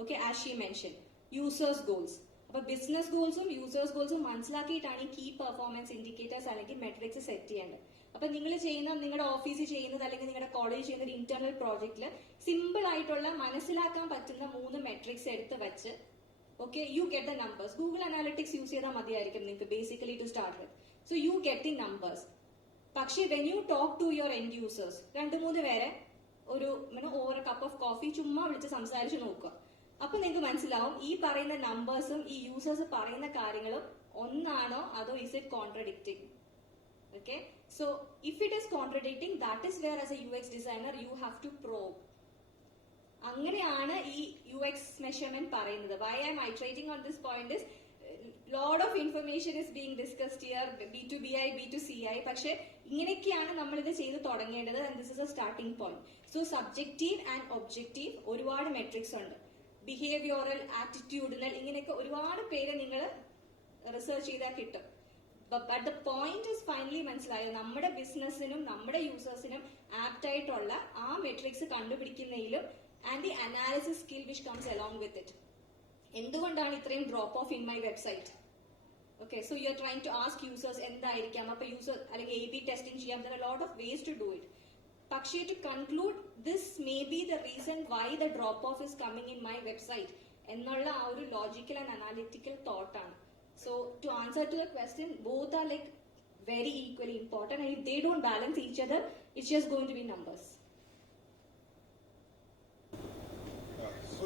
Okay, as she mention users goals. അപ്പൊ ബിസിനസ് ഗോൾസും യൂസേഴ്സ് ഗോൾസും മനസ്സിലാക്കിയിട്ടാണ് ഈ കീ പെർഫോമൻസ് ഇൻഡിക്കേറ്റേഴ്സ് അല്ലെങ്കിൽ മെട്രിക്സ് സെറ്റ് ചെയ്യേണ്ടത്. അപ്പൊ നിങ്ങൾ ചെയ്യുന്ന, നിങ്ങളുടെ ഓഫീസിൽ ചെയ്യുന്നത് അല്ലെങ്കിൽ നിങ്ങളുടെ കോളേജ് ചെയ്യുന്ന ഒരു ഇന്റർണൽ പ്രോജക്റ്റിൽ സിമ്പിൾ ആയിട്ടുള്ള മനസ്സിലാക്കാൻ പറ്റുന്ന 3 മെട്രിക്സ് എടുത്ത് വെച്ച് okay you get the numbers. Google Analytics use ചെയ്താൽ മതിയായിരിക്കും നിങ്ങൾക്ക് basically to start with. So you get the numbers. പക്ഷേ when you talk to your end users, 2-3 പേരെ ഒരു ഓവർ കപ്പ് ഓഫ് കോഫി ചുമ്മാ വിളിച്ച് സംസാരിച്ച് നോക്കുക. അപ്പൊ നിങ്ങൾക്ക് മനസ്സിലാവും ഈ പറയുന്ന നമ്പേഴ്സും ഈ യൂസേഴ്സ് പറയുന്ന കാര്യങ്ങളും ഒന്നാണോ അതോ is it contradicting. Okay, so if it is contradicting, that is where as a UX designer you have to probe. അങ്ങനെയാണ് ഈ UX മെഷർമെന്റ് പറയുന്നത്. Why I'm iterating on this point is load of information is being discussed here, B2BI, B2CI. പക്ഷെ ഇങ്ങനെയൊക്കെയാണ് നമ്മൾ ഇത് ചെയ്ത് തുടങ്ങേണ്ടത്. And this is a starting point. So subjective and objective ഒരുപാട് മെട്രിക്സ് ഉണ്ട്. ബിഹേവിയോറൽ, ആറ്റിറ്റ്യൂഡിനൽ, ഇങ്ങനെയൊക്കെ ഒരുപാട് പേര് നിങ്ങൾ റിസർച്ച് ചെയ്താൽ കിട്ടും. But the point is finally മനസ്സിലായത് നമ്മുടെ ബിസിനസിനും നമ്മുടെ യൂസേഴ്സിനും ആപ്റ്റ് ആയിട്ടുള്ള ആ മെട്രിക്സ് കണ്ടുപിടിക്കുന്നതിലും and the analysis skill which comes along with it. എന്തുകൊണ്ടാണ് ഇത്രയും drop off in my website? Okay, so you're trying to ask users എന്തായിരിക്കാം അപ്പൊ യൂസർ അല്ലെങ്കിൽ A/B ടെസ്റ്റിംഗ് ചെയ്യാം. There are a lot of ways to do it. പക്ഷേ to conclude, this may be the reason why the drop off is coming in my website എന്നുള്ള ആ ഒരു logical and analytical thought ആണ്. So to answer to the question, both are like very equally important, and if they don't balance each other, it's just going to be numbers. So,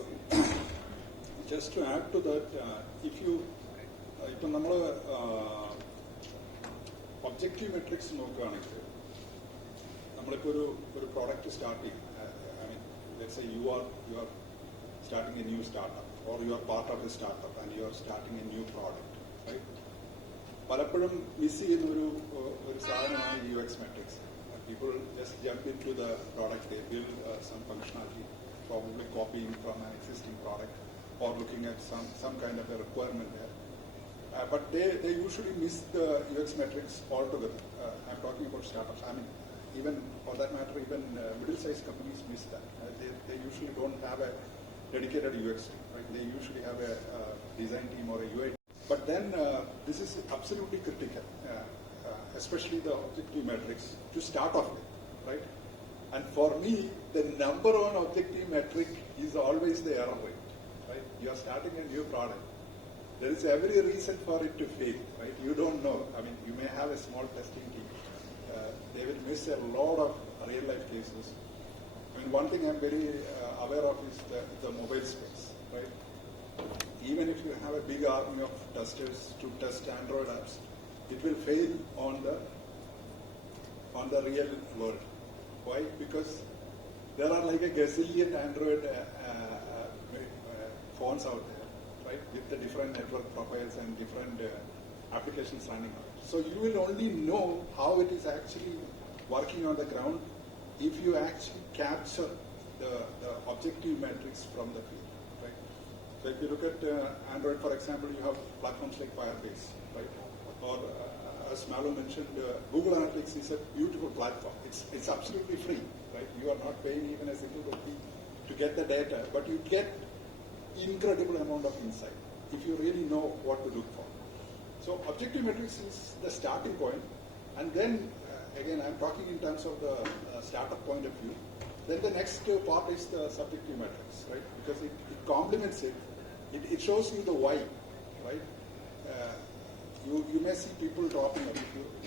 just to add to that, if you ഇപ്പം നമ്മൾ ഒബ്ജക്റ്റീവ് മെട്രിക്സ് നോക്കുകയാണെങ്കിൽ നമ്മളിപ്പോൾ ഒരു പ്രോഡക്റ്റ് സ്റ്റാർട്ട് ചെയ്യും. I mean let's say you are starting a new startup or you are part of a startup and you are starting a new product, right? പലപ്പോഴും മിസ് ചെയ്യുന്ന ഒരു സാധനമാണ് UX metrics. People just jump into the product, they build some functionality, probably copying from an existing product or looking at some kind of a requirement there. But they usually miss the UX metrics altogether. I'm talking about startups. I mean, even for that matter, even middle-sized companies miss that. They usually don't have a dedicated UX team, right? They usually have a design team or a UI. But then this is absolutely critical, especially the objective metrics to start off with, right? And for me, the number one objective metric is always the error rate, right? You are starting a new product. There is every reason for it to fail, right? You don't know. I mean, you may have a small testing team. They will miss a lot of real-life cases. I mean, one thing I'm very aware of is the mobile space, right? Even if you have a big army of testers to test Android apps, it will fail on the real world. Why? Because there are like a gazillion Android phones out there, right, with the different network profiles and different applications running on it. So you will only know how it is actually working on the ground if you actually capture the objective metrics from the field, right? So if you look at Android, for example, you have platforms like Firebase, right? Or as Malu mentioned, Google Analytics is a beautiful platform. It's absolutely free, right? You are not paying even a single rupee to get the data, but you get incredible amount of insight if you really know what to look for. So objective metrics is the starting point, and then again I'm talking in terms of the startup point of view. Then the next part is the subjective metrics, right? Because it complements it. It shows you the why, right? You may see people dropping off.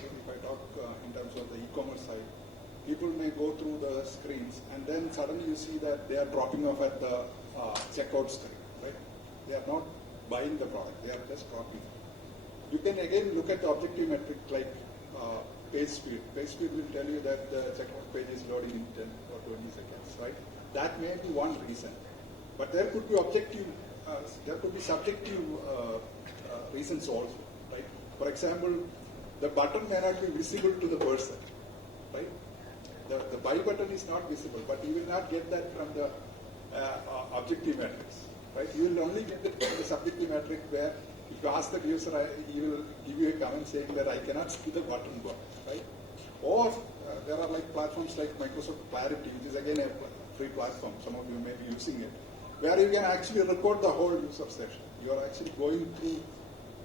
If I talk in terms of the e-commerce side, people may go through the screens and then suddenly you see that they are dropping off at the checkout screen, right? They are not buying the product, they are just dropping. You can again look at the objective metric like page speed. Page speed will tell you that the checkout page is loading in 10 or 20 seconds, right? That may be one reason. But there could be subjective reasons also, right? For example, the button may not be visible to the person, right? The buy button is not visible, but you will not get that from the objective metrics, right? You will only get it from the subjective metric where if you ask the user, he will give you a comment saying that I cannot see the button bar, right? Or there are like platforms like Microsoft Clarity, which is again a free platform. Some of you may be using it, where you can actually record the whole user session. You are actually going through,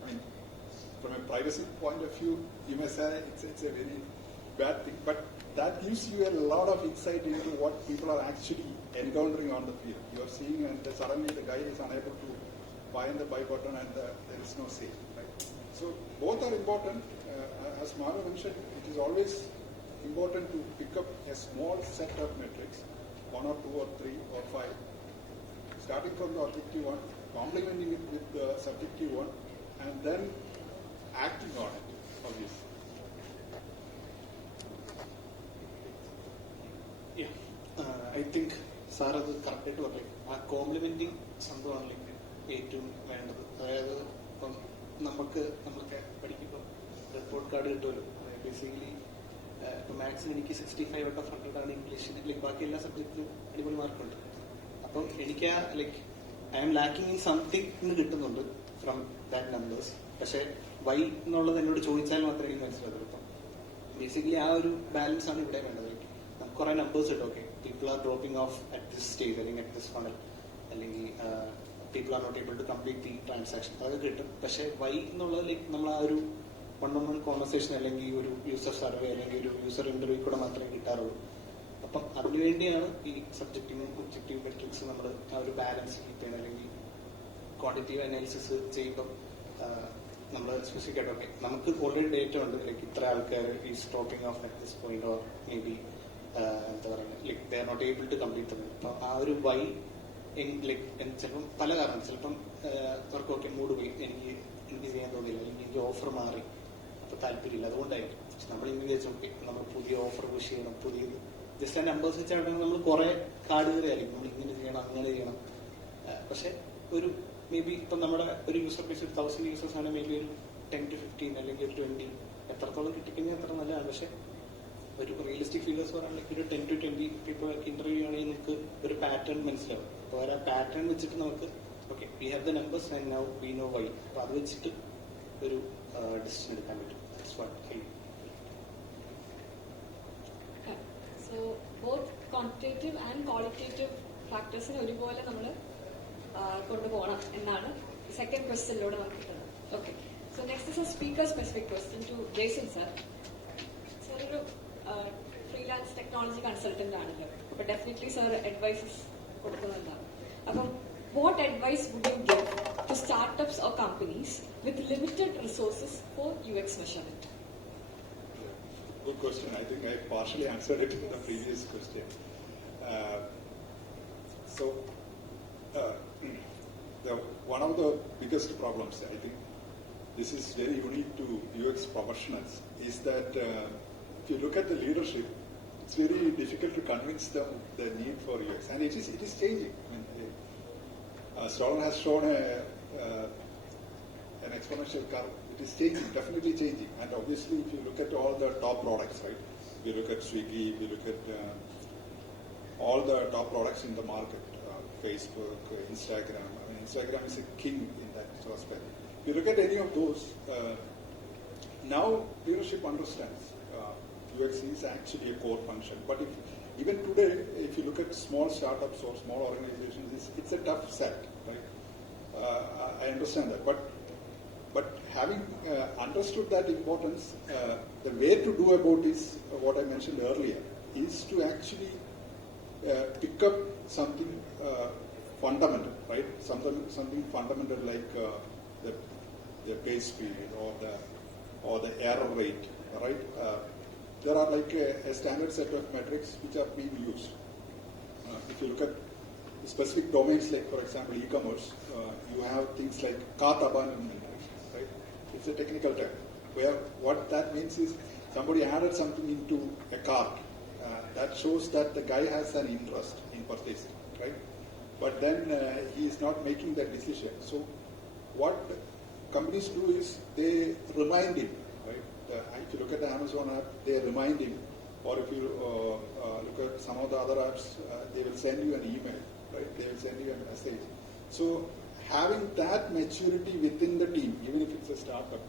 I mean, from a privacy point of view, you may say it's a very bad thing, but that gives you a lot of insight into what people are actually encountering on the field. You are seeing and suddenly the guy is unable to find the buy button and there is no sale, right? So both are important. As Manu mentioned, it is always important to pick up a small set of metrics, 1 or 2 or 3 or 5, starting from the objective one, complementing it with the subjective one, and then acting on it, obviously. I think sir അത് കറക്റ്റായിട്ട് പറഞ്ഞു. ആ കോംപ്ലിമെന്റിങ് സംഭവമാണ് ഏറ്റവും വേണ്ടത്. അതായത് ഇപ്പം നമ്മളൊക്കെ പഠിക്കുമ്പോൾ റിപ്പോർട്ട് കാർഡ് കിട്ടുമല്ലോ. ബേസിക്കലി ഇപ്പം മാത്സിന് എനിക്ക് 65 out of 100 ആണ്. ഇംഗ്ലീഷിന് ലൈക്ക് ബാക്കി എല്ലാ സബ്ജക്റ്റിനും അടിപൊളി മാർക്കുണ്ട്. അപ്പം എനിക്ക് like I am lacking in something എന്ന് കിട്ടുന്നുണ്ട് ഫ്രം ദാറ്റ് നമ്പേഴ്സ്. പക്ഷെ വൈ എന്നുള്ളത് എന്നോട് ചോദിച്ചാൽ മാത്രമേ എനിക്ക് മനസ്സിലാവുള്ളൂ. അപ്പം ബേസിക്കലി ആ ഒരു ബാലൻസ് ആണ് ഇവിടെ വേണ്ടത്. നമുക്ക് കുറെ നമ്പേഴ്സ് ഉണ്ട്. Okay, people are dropping of at this stage അല്ലെങ്കിൽ അറ്റ് ദിസ് ഫണൽ, അല്ലെങ്കിൽ people are not able to complete the transaction. അതൊക്കെ കിട്ടും. പക്ഷേ വൈ എന്നുള്ളത് ലൈക്ക് നമ്മൾ ആ ഒരു വൺ കോൺവെർസേഷൻ അല്ലെങ്കിൽ ഒരു യൂസർ സർവേ അല്ലെങ്കിൽ ഒരു യൂസർ ഇന്റർവ്യൂ കൂടെ മാത്രമേ കിട്ടാറുള്ളൂ. അപ്പം അതിനുവേണ്ടിയാണ് ഈ സബ്ജക്റ്റീവും ഒബ്ജക്റ്റീവ് മെട്രിക്സ് നമ്മൾ ആ ഒരു ബാലൻസ് കീപ്പ് ചെയ്യണം. അല്ലെങ്കിൽ ക്വാണ്ടിറ്റീവ് അനാലിസിസ് ചെയ്യുമ്പം നമ്മൾ സ്പെസിഫിക് ആയിട്ട് ഓക്കെ നമുക്ക് ഓൾറെഡി ഡേറ്റ ഉണ്ട് ലൈക്ക് ഇത്ര ആൾക്കാർ ഈ stopping off at this point or maybe എന്താ പറയുക like they are not able to complete the. അപ്പം ആ ഒരു വൈ ലൈക്ക് ചിലപ്പം പല കാരണം ചിലപ്പം അവർക്കൊക്കെ മൂഡ് പോയി എനിക്ക് ചെയ്യാൻ തോന്നിയില്ല അല്ലെങ്കിൽ എനിക്ക് ഓഫർ മാറി അപ്പൊ താല്പര്യമില്ല അതുകൊണ്ടായിരിക്കും. പക്ഷെ നമ്മൾ ഇങ്ങനെ വെച്ച് നോക്കി നമ്മൾ പുതിയ ഓഫർ പുഷ് ചെയ്യണം പുതിയത് ജസ്റ്റ് ആ നമ്പേഴ്സ് വെച്ചാൽ നമ്മൾ കുറെ കാർഡ് കയറിയായിരിക്കും നമ്മൾ ഇങ്ങനെ ചെയ്യണം അങ്ങനെ ചെയ്യണം. പക്ഷെ ഒരു മേ ബി ഇപ്പം നമ്മുടെ ഒരു യൂസർ ബേസ് ഒരു 1000 യൂസേഴ്സ് ആണ് മേ ബി ഒരു 10 to 15 അല്ലെങ്കിൽ ഒരു 20 എത്രത്തോളം കിട്ടിക്കഴിഞ്ഞാൽ എത്ര നല്ലതാണ്. പക്ഷെ ഒരു റിയലിസ്റ്റിക് ഫിഗേഴ്സ് പറയുകയാണെങ്കിൽ ഒരു 10 to 20 പീപ്പിൾ ഇന്റർവ്യൂ ആണെങ്കിൽ നമുക്ക് ഒരു പാറ്റേൺ മനസ്സിലാവും. അപ്പോൾ ആ പാറ്റേൺ വെച്ചിട്ട് നമുക്ക് okay we have the numbers and now we know why. അപ്പോൾ അത് വെച്ചിട്ട് ഒരു ഡിസിഷൻ എടുക്കാൻ പറ്റും. That's what I so both quantitative and qualitative ഫാക്ടേഴ്സിനെ ഒരുപോലെ നമ്മൾ കൊണ്ടുപോകണം എന്നാണ് സെക്കൻഡ് ക്വസ്റ്റ്യനിലൂടെ നമുക്ക് കിട്ടുന്നത്. Okay, so next is a speaker specific question to Jason sir. Sir ഒരു ഫ്രീലാൻസ് ടെക്നോളജി കൺസൾട്ടന്റ് ആണല്ലോ, അപ്പൊ ഡെഫിനറ്റ്ലി സർ അഡ്വൈസസ് കൊടുക്കുന്നുണ്ടാവും. അപ്പം what advice would you give to startups or companies with limited resources for UX measurement? Good question. I think I partially answered it in the previous question. One of the biggest problems, I think this is very unique to UX professionals, is that if you look at the leadership, it's very difficult to convince them the need for UX, and it is changing. I mean, Stolen has shown an exponential curve. It is changing, definitely changing. And obviously, if you look at all the top products, right? We look at Swiggy, we look at all the top products in the market, Facebook, Instagram. I mean, Instagram is a king in that aspect. If you look at any of those, now leadership understands UX is actually a core function. But even today, if you look at small startups or small organizations, it's a tough set, right? I understand that, but having understood that importance, the way to do about is what I mentioned earlier, is to actually pick up something fundamental, right? Something fundamental like the base speed or the error rate, right? There are like a standard set of metrics which are being used. If you look at specific domains, like for example e-commerce, you have things like cart abandonment rate, right? It's a technical term where what that means is somebody added something into a cart that shows that the guy has an interest in purchasing, right? But then he is not making that decision. So what companies do is they remind him, right? If you look at the Amazon app, they remind him, or if you look at some of the other apps, they will send you an email, right? They will send you a message. So having that maturity within the team, even if it's a startup,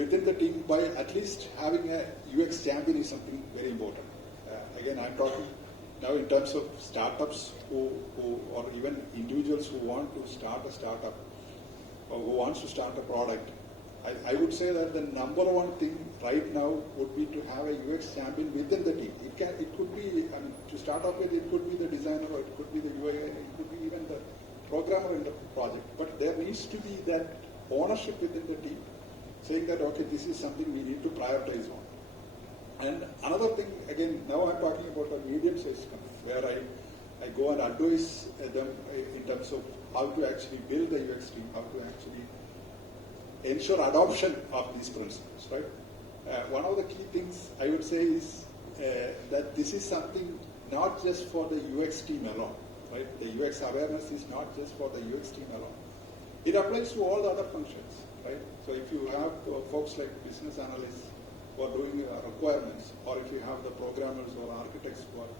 within the team, by at least having a UX champion is something very important. Again, I'm talking now in terms of startups who or even individuals who want to start a startup or who wants to start a product. I would say that the number one thing right now would be to have a UX champion within the team. It could be, I mean, to start off with, it could be the designer, or it could be the UI, it could be even the programmer in the project. But there needs to be that ownership within the team, saying that, okay, this is something we need to prioritize on. And another thing, again, now I'm talking about a medium-sized company, where I go and advise them in terms of how to actually build the UX team, how to actually ensure adoption of these principles, right? One of the key things I would say is that this is something not just for the UX team alone, right? The UX awareness is not just for the UX team alone. It applies to all the other functions, right? So if you have folks like business analysts who are doing requirements, or if you have the programmers or architects who are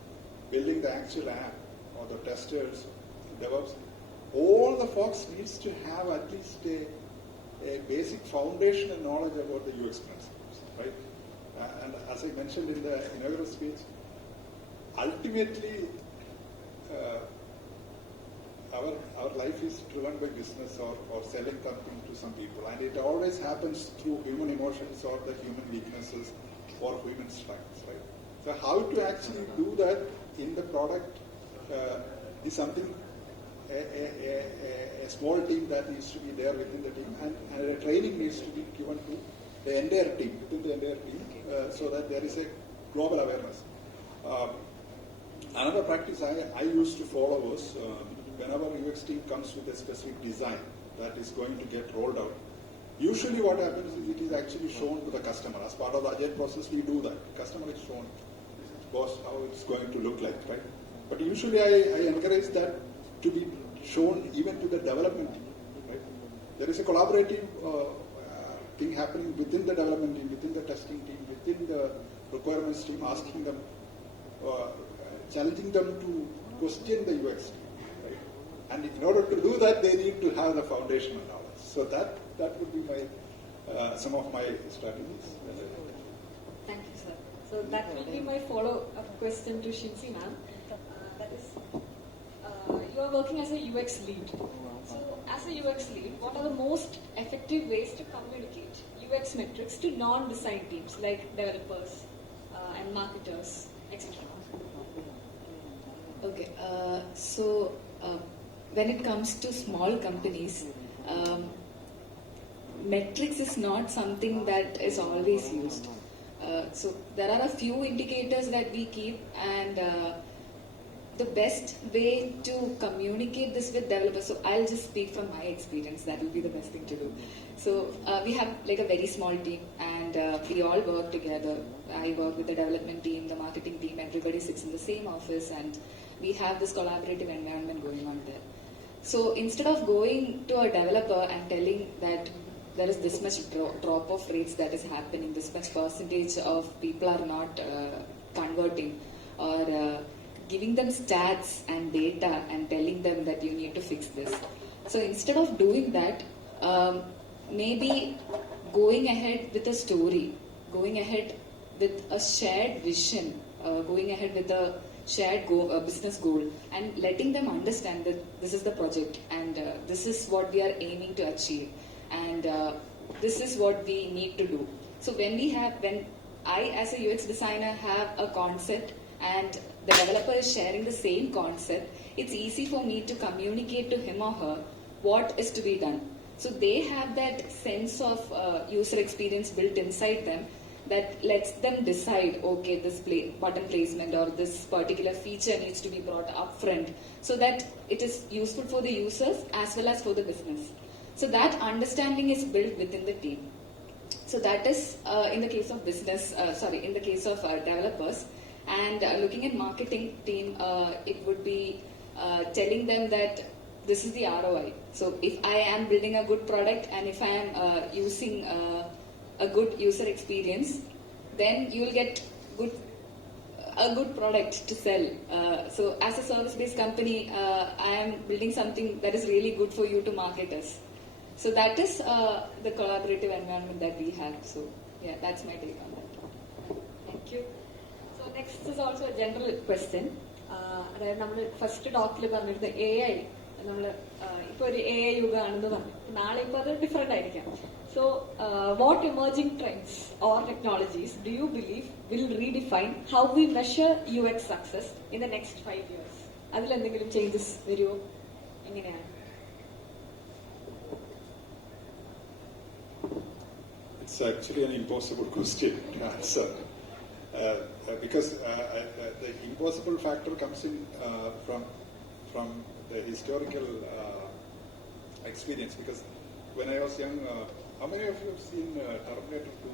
building the actual app, or the testers, DevOps, all the folks needs to have at least a basic foundational knowledge about the UX principles, right? And as I mentioned in the inaugural speech, ultimately, our life is driven by business or selling something to some people, and it always happens through human emotions or the human weaknesses or human strengths, right? So how to actually do that in the product is something a small team that needs to be there within the team, and a training needs to be given to the entire team, within the entire team, so that there is a global awareness. Another practice I used to follow was whenever UX team comes with a specific design that is going to get rolled out, usually what happens is it is actually shown to the customer. As part of the agile process, we do that. Customer is shown how it's going to look like, right? But usually I encourage that to be shown even to the development team, right? There is a collaborative thing happening within the development team, within the testing team, within the requirements team, asking them, challenging them to question the UX team, right? And in order to do that, they need to have the foundational knowledge. So that would be my some of my strategies. Thank you, sir. So that will be my follow-up question to Shinsi ma'am. That is, you are working as a UX lead. So as a UX lead, what are the most effective ways to communicate UX metrics to non-design teams like developers and marketers, etc.? Okay, when it comes to small companies, metrics is not something that is always used. So there are a few indicators that we keep, and the best way to communicate this with developers, so I'll just speak from my experience, that will be the best thing to do. So we have like a very small team, and we all work together. I work with the development team, the marketing team, everybody sits in the same office, and we have this collaborative environment going on there. So instead of going to a developer and telling that there is this much drop off rates that is happening, this much percentage of people are not converting, or giving them stats and data and telling them that you need to fix this. So instead of doing that, maybe going ahead with a story, going ahead with a shared vision, going ahead with a shared business goal, and letting them understand that this is the project and this is what we are aiming to achieve, and this is what we need to do. So when I as a UX designer have a concept and the developer is sharing the same concept, it's easy for me to communicate to him or her what is to be done. So they have that sense of user experience built inside them that lets them decide, okay, this button placement or this particular feature needs to be brought up front, so that it is useful for the users as well as for the business. So that understanding is built within the team. So that is in the case of in the case of developers. And looking at marketing team, it would be telling them that this is the ROI. So if I am building a good product and if I am using a good user experience, then you will get a good product to sell. So as a service-based company, I am building something that is really good for you to market us. So that is the collaborative environment that we have. So yeah, that's my take on that. Thank you. So next is also a general question. അതായത് നമ്മൾ ഫസ്റ്റ് ടോക്കിൽ പറഞ്ഞിരുന്നത് AI, നമ്മൾ ഇപ്പോൾ ഒരു AI യുഗമാണെന്ന് പറഞ്ഞു. നാളെ ഇപ്പോൾ അത് ഡിഫറെന്റ് ആയിരിക്കാം. So what emerging trends or technologies do you believe will redefine how we measure UX success in the next 5 years? അതിലെന്തെങ്കിലും ചേഞ്ചസ് വരുമോ? എങ്ങനെയാണ്? It's actually an impossible question to answer. Because the impossible factor comes in from the historical experience. Because when I was young, how many of you have seen Terminator 2?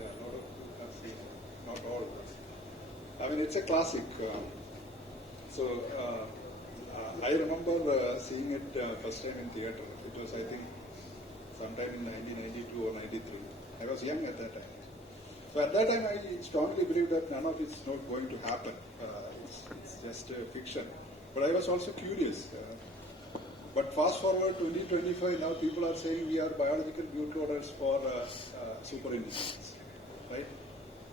Yeah, a lot of you have seen it. Not all. I mean, it's a classic. I remember seeing it first time in theatre. It was, I think, sometime in 1992 or 93. I was young at that time. So at that time, I strongly believed that none of it is not going to happen. It's just fiction. But I was also curious. But fast forward 2025, now people are saying we are biological bootloaders for super intelligence, right?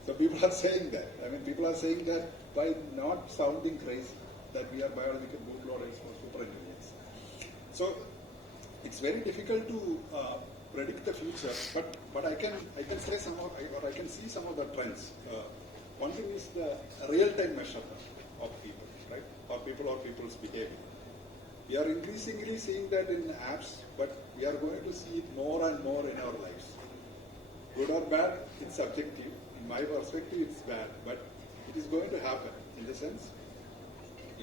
So people are saying that. I mean, people are saying that by not sounding crazy. that we are biological bootloaders for super intelligence. So it's very difficult to predict the future, but I can say some of, or I can see some of the trends. One thing is the real-time measurement of people, right? Or people's behavior. We are increasingly seeing that in apps, but we are going to see it more and more in our lives. Good or bad, it's subjective. In my perspective, it's bad, but it is going to happen in the sense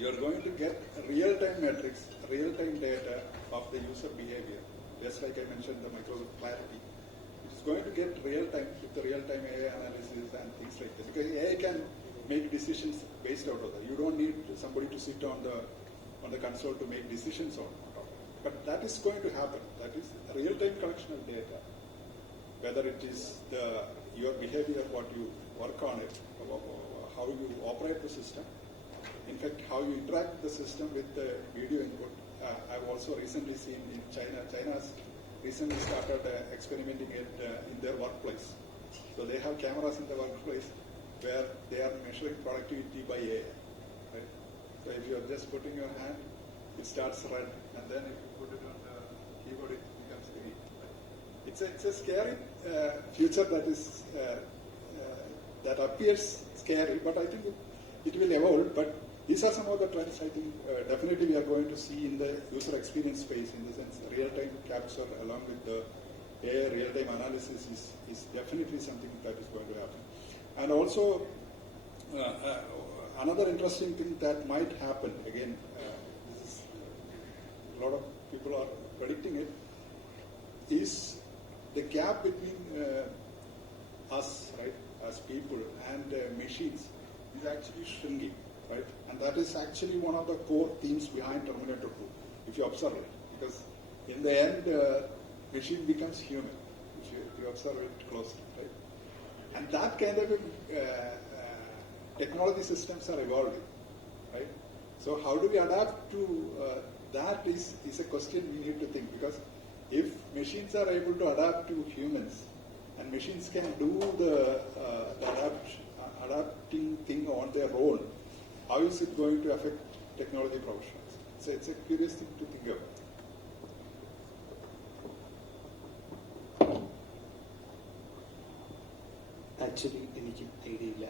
you are going to get real-time metrics, real-time data of the user behavior. Just like I mentioned, the Microsoft Clarity. It is going to get real-time with the real-time AI analysis and things like that. Because AI can make decisions based out of that. You don't need somebody to sit on the console to make decisions on it. But that is going to happen. That is real-time collection of data. Whether it is your behavior, what you work on it, how you operate the system. In fact, how you interact with the system with the video input. I've also recently seen in China. China's recently started experimenting it in their workplace. So they have cameras in the workplace where they are measuring productivity by AI. Right? So if you are just putting your hand, it starts red, and then if you put it on the keyboard, it becomes green. It's a scary future that is that appears scary, but I think it will evolve. But these are some of the trends I think definitely we are going to see in the user experience space, in the sense real-time capture along with the AI real-time analysis is definitely something that is going to happen. And also another interesting thing that might happen, again, this is, a lot of people are predicting it, is the gap between us, right, as people and machines is actually shrinking. Right? And that is actually one of the core themes behind Terminator 2, if you observe it. Because in the end, machine becomes human, if you observe it closely. Right? And that kind of technology systems are evolving. Right? So how do we adapt to that is a question we need to think. Because if machines are able to adapt to humans, and machines can do the adapting thing on their own, how is it going to affect technology professionals? So it's a curious thing to think about. Actually, എനിക്ക് ഐഡിയ ഇല്ല.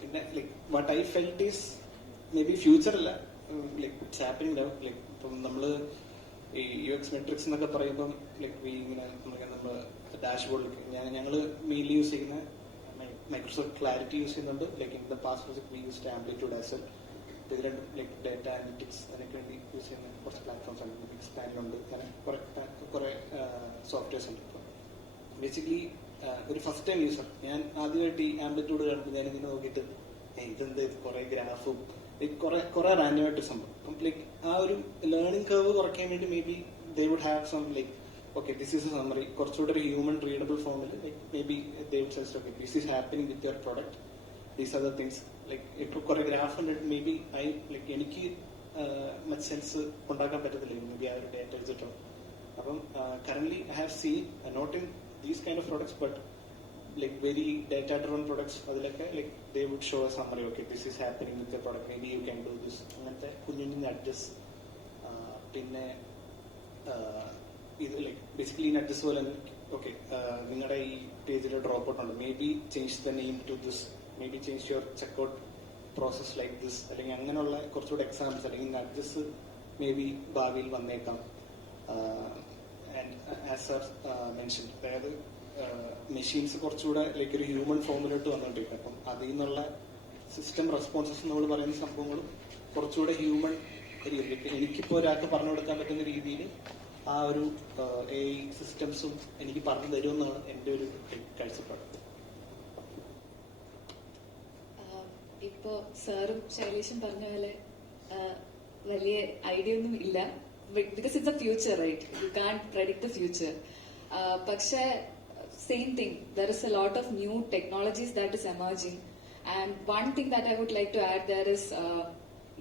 പിന്നെ like what I felt is maybe future അല്ല, like it's happening now. Like ഇപ്പം നമ്മൾ ഈ UX മെട്രിക്സ് എന്നൊക്കെ പറയുമ്പം ലൈക്ക് ഇങ്ങനെ നമ്മൾ ഡാഷ്ബോർഡിൽ ഞങ്ങൾ മെയിൻലി യൂസ് ചെയ്യുന്ന മൈക്രോസോഫ്റ്റ് ക്ലാരിറ്റി യൂസ് ചെയ്യുന്നുണ്ട്. Like in the past project V used amplitude as well. ഇത് രണ്ടും ലൈക്ക് ഡാറ്റ അനലിറ്റിക്സ് അതിനൊക്കെ വേണ്ടി യൂസ് ചെയ്യുന്ന കുറച്ച് പ്ലാറ്റ്ഫോംസ് ഉണ്ട്. എക്സ്പാൻഡ് അങ്ങനെ കുറെ സോഫ്റ്റ്വെയർസ് ഉണ്ട്. ഇപ്പം ബേസിക്കലി ഒരു ഫസ്റ്റ് ടൈം യൂസർ, ഞാൻ ആദ്യമായിട്ട് ഈ ആംപ്ലിറ്റ്യൂഡ് കാണുമ്പോൾ ഞാൻ ഇങ്ങനെ നോക്കിയിട്ട് ഇതെന്ത് കുറെ ഗ്രാഫും കുറെ റാൻഡമായിട്ട് സംഭവം. അപ്പം ലൈക്ക് ആ ഒരു ലേണിംഗ് കർവ് കുറയ്ക്കാൻ വേണ്ടി maybe they would have some like okay, this is a summary. കുറച്ചുകൂടെ ഒരു ഹ്യൂമൻ റീഡബിൾ ഫോമിൽ like maybe they would suggest okay, this is happening with your product, these are the things. Like ഇപ്പൊ കുറെ ഗ്രാഫ് ഉണ്ട്, മേ ബി ലൈക്ക് എനിക്ക് മച്ച് സെൻസ് ഉണ്ടാക്കാൻ പറ്റത്തില്ല മേ ബി ആ ഒരു ഡേറ്റ വെച്ചിട്ടോ. അപ്പം currently I have seen not in these kind of products but like very data driven products, അതിലൊക്കെ like they would show a summary. Okay, this is happening with your product, maybe you can do this, അങ്ങനത്തെ കുഞ്ഞു കുഞ്ഞു നഡ്ജസ്. പിന്നെ ഇത് ലൈക്ക് ബേസിക്കലി നഡ്ജസ് പോലെ ഓക്കെ നിങ്ങളുടെ ഈ പേജിൽ ഡ്രോപ്പ് ഔട്ട് ഉണ്ട്, maybe change the name to this, maybe change your checkout process like this, അല്ലെങ്കിൽ അങ്ങനെയുള്ള കുറച്ചുകൂടെ എക്സാമ്പിൾസ് അല്ലെങ്കിൽ നഡ്ജസ് മേ ബി ഭാവിയിൽ വന്നേക്കാം. ആൻഡ് ആസ് സർ മെൻഷൻ, അതായത് മെഷീൻസ് കുറച്ചുകൂടെ ലൈക്ക് ഒരു ഹ്യൂമൻ ഫോമിലോട്ട് വന്നുകൊണ്ടിരിക്കും. അപ്പം അതിൽ നിന്നുള്ള സിസ്റ്റം റെസ്പോൺസസ് നമ്മൾ പറയുന്ന സംഭവങ്ങളും കുറച്ചുകൂടെ ഹ്യൂമൻ എനിക്കിപ്പോൾ ഒരാൾക്ക് പറഞ്ഞു കൊടുക്കാൻ പറ്റുന്ന രീതിയിൽ ആ ഒരു AI സിസ്റ്റംസും എനിക്ക് പറഞ്ഞു തരുമെന്നാണ് എൻ്റെ ഒരു കാഴ്ചപ്പാട്. ഇപ്പോ സാറും ശൈലേഷും പറഞ്ഞ പോലെ വലിയ ഐഡിയ ഒന്നും ഇല്ല, because it's a future, right? You can't predict the future. പക്ഷേ same thing, there is a lot of new technologies that is emerging, and one thing that I would like to add there is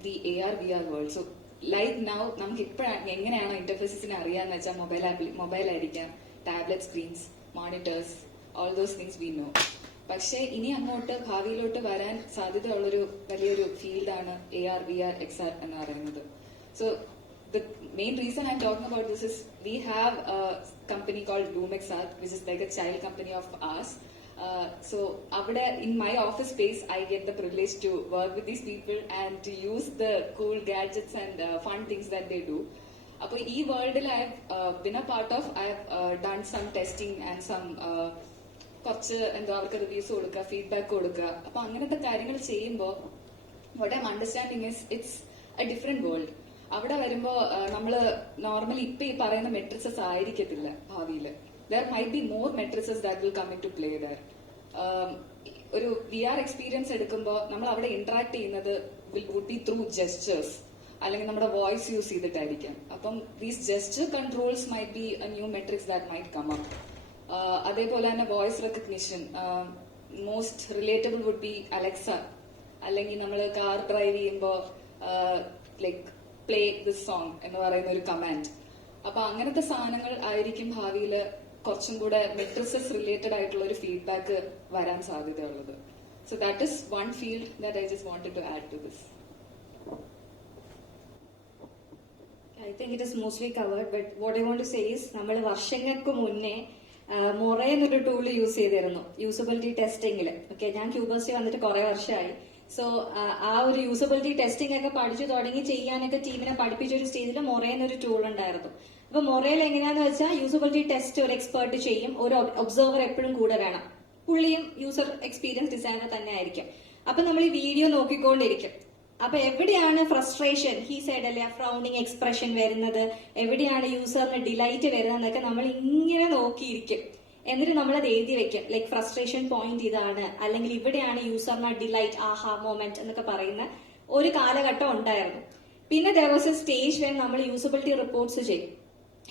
the AR VR world. So like now നമുക്ക് ഇപ്പോഴാണ് എങ്ങനെയാണോ ഇന്റർഫേസസിനെ അറിയാന്ന് വെച്ചാൽ മൊബൈൽ ആയിരിക്കാം, tablet screens, monitors, all those things we know. പക്ഷേ ഇനി അങ്ങോട്ട് ഭാവിയിലോട്ട് വരാൻ സാധ്യതയുള്ളൊരു വലിയൊരു ഫീൽഡാണ് AR, VR, XR എന്ന് പറയുന്നത്. So the main reason I'm talking about this is we have a company called LoomXR, which is like a child company of ours. So in my office space, I get the privilege to work with these people and to use the cool gadgets and fun things that they do. അപ്പോൾ ഈ വേൾഡിൽ I have been a part of, I have done some testing and some കുറച്ച് എന്തോ അവർക്ക് റിവ്യൂസ് കൊടുക്കുക, ഫീഡ്ബാക്ക് കൊടുക്കുക. അപ്പൊ അങ്ങനത്തെ കാര്യങ്ങൾ ചെയ്യുമ്പോൾ what I M understanding is it's A different world. അവിടെ വരുമ്പോ നമ്മള് നോർമലി ഇപ്പൊ ഈ പറയുന്ന മെട്രിക്സസ് ആയിരിക്കത്തില്ല ഭാവിയിൽ. There might be more metrices that will come into play there. ഒരു VR എക്സ്പീരിയൻസ് എടുക്കുമ്പോൾ നമ്മൾ അവിടെ ഇന്ററാക്ട് ചെയ്യുന്നത് വുഡ് ബി ത്രൂ ജെസ്റ്റേഴ്സ്, അല്ലെങ്കിൽ നമ്മുടെ വോയിസ് യൂസ് ചെയ്തിട്ടായിരിക്കാം. അപ്പം these gesture controls might be a new metrics that might come up. അതേപോലെ തന്നെ voice recognition, most relatable would be Alexa, അല്ലെങ്കിൽ നമ്മൾ കാർ ഡ്രൈവ് ചെയ്യുമ്പോൾ ലൈക്ക് പ്ലേ ദിസ് സോങ് എന്ന് പറയുന്ന ഒരു കമാൻഡ്. അപ്പൊ അങ്ങനത്തെ സാധനങ്ങൾ ആയിരിക്കും ഭാവിയിൽ കുറച്ചും കൂടെ മെട്രിക്സസ് റിലേറ്റഡ് ആയിട്ടുള്ള ഒരു ഫീഡ്ബാക്ക് വരാൻ സാധ്യതയുള്ളത്. So that is one field that I just wanted to add to this. I think it is mostly covered, but what I want to say is നമ്മൾ വർഷങ്ങൾക്ക് മുന്നേ മൊറേ എന്നൊരു ടൂൾ യൂസ് ചെയ്തിരുന്നു യൂസബിലിറ്റി ടെസ്റ്റിംഗിൽ. ഓക്കെ, ഞാൻ ക്യൂബേഴ്സിറ്റി വന്നിട്ട് കുറെ വർഷമായി. സോ ആ ഒരു യൂസബിലിറ്റി ടെസ്റ്റിംഗ് ഒക്കെ പഠിച്ചു തുടങ്ങി ചെയ്യാനൊക്കെ ടീമിനെ പഠിപ്പിച്ച ഒരു സ്റ്റേജിൽ മൊറേ എന്നൊരു ടൂൾ ഉണ്ടായിരുന്നു. അപ്പൊ മൊറയിൽ എങ്ങനെയാന്ന് വെച്ചാൽ യൂസബിലിറ്റി ടെസ്റ്റ് ഒരു എക്സ്പേർട്ട് ചെയ്യും, ഒരു ഒബ്സർവർ എപ്പോഴും കൂടെ വേണം. പുള്ളിയും യൂസർ എക്സ്പീരിയൻസ് ഡിസൈനർ തന്നെ ആയിരിക്കും. അപ്പൊ നമ്മൾ ഈ വീഡിയോ നോക്കിക്കൊണ്ടിരിക്കും. അപ്പൊ എവിടെയാണ് ഫ്രസ്ട്രേഷൻ, ഹി സൈഡ് അല്ലെ ഫ്രൗണ്ടിങ് എക്സ്പ്രഷൻ വരുന്നത്, എവിടെയാണ് യൂസറിന് ഡിലൈറ്റ് വരുന്നതെന്നൊക്കെ നമ്മൾ ഇങ്ങനെ നോക്കിയിരിക്കും. എന്നിട്ട് നമ്മളത് എഴുതി വെക്കും, ലൈക്ക് ഫ്രസ്ട്രേഷൻ പോയിന്റ് ഇതാണ്, അല്ലെങ്കിൽ ഇവിടെയാണ് യൂസറിന് ഡിലൈറ്റ്, ആഹാ മൊമെന്റ് എന്നൊക്കെ പറയുന്ന ഒരു കാലഘട്ടം ഉണ്ടായിരുന്നു. പിന്നെ there was a stage when നമ്മൾ യൂസബിലിറ്റി റിപ്പോർട്ട്സ് ചെയ്യും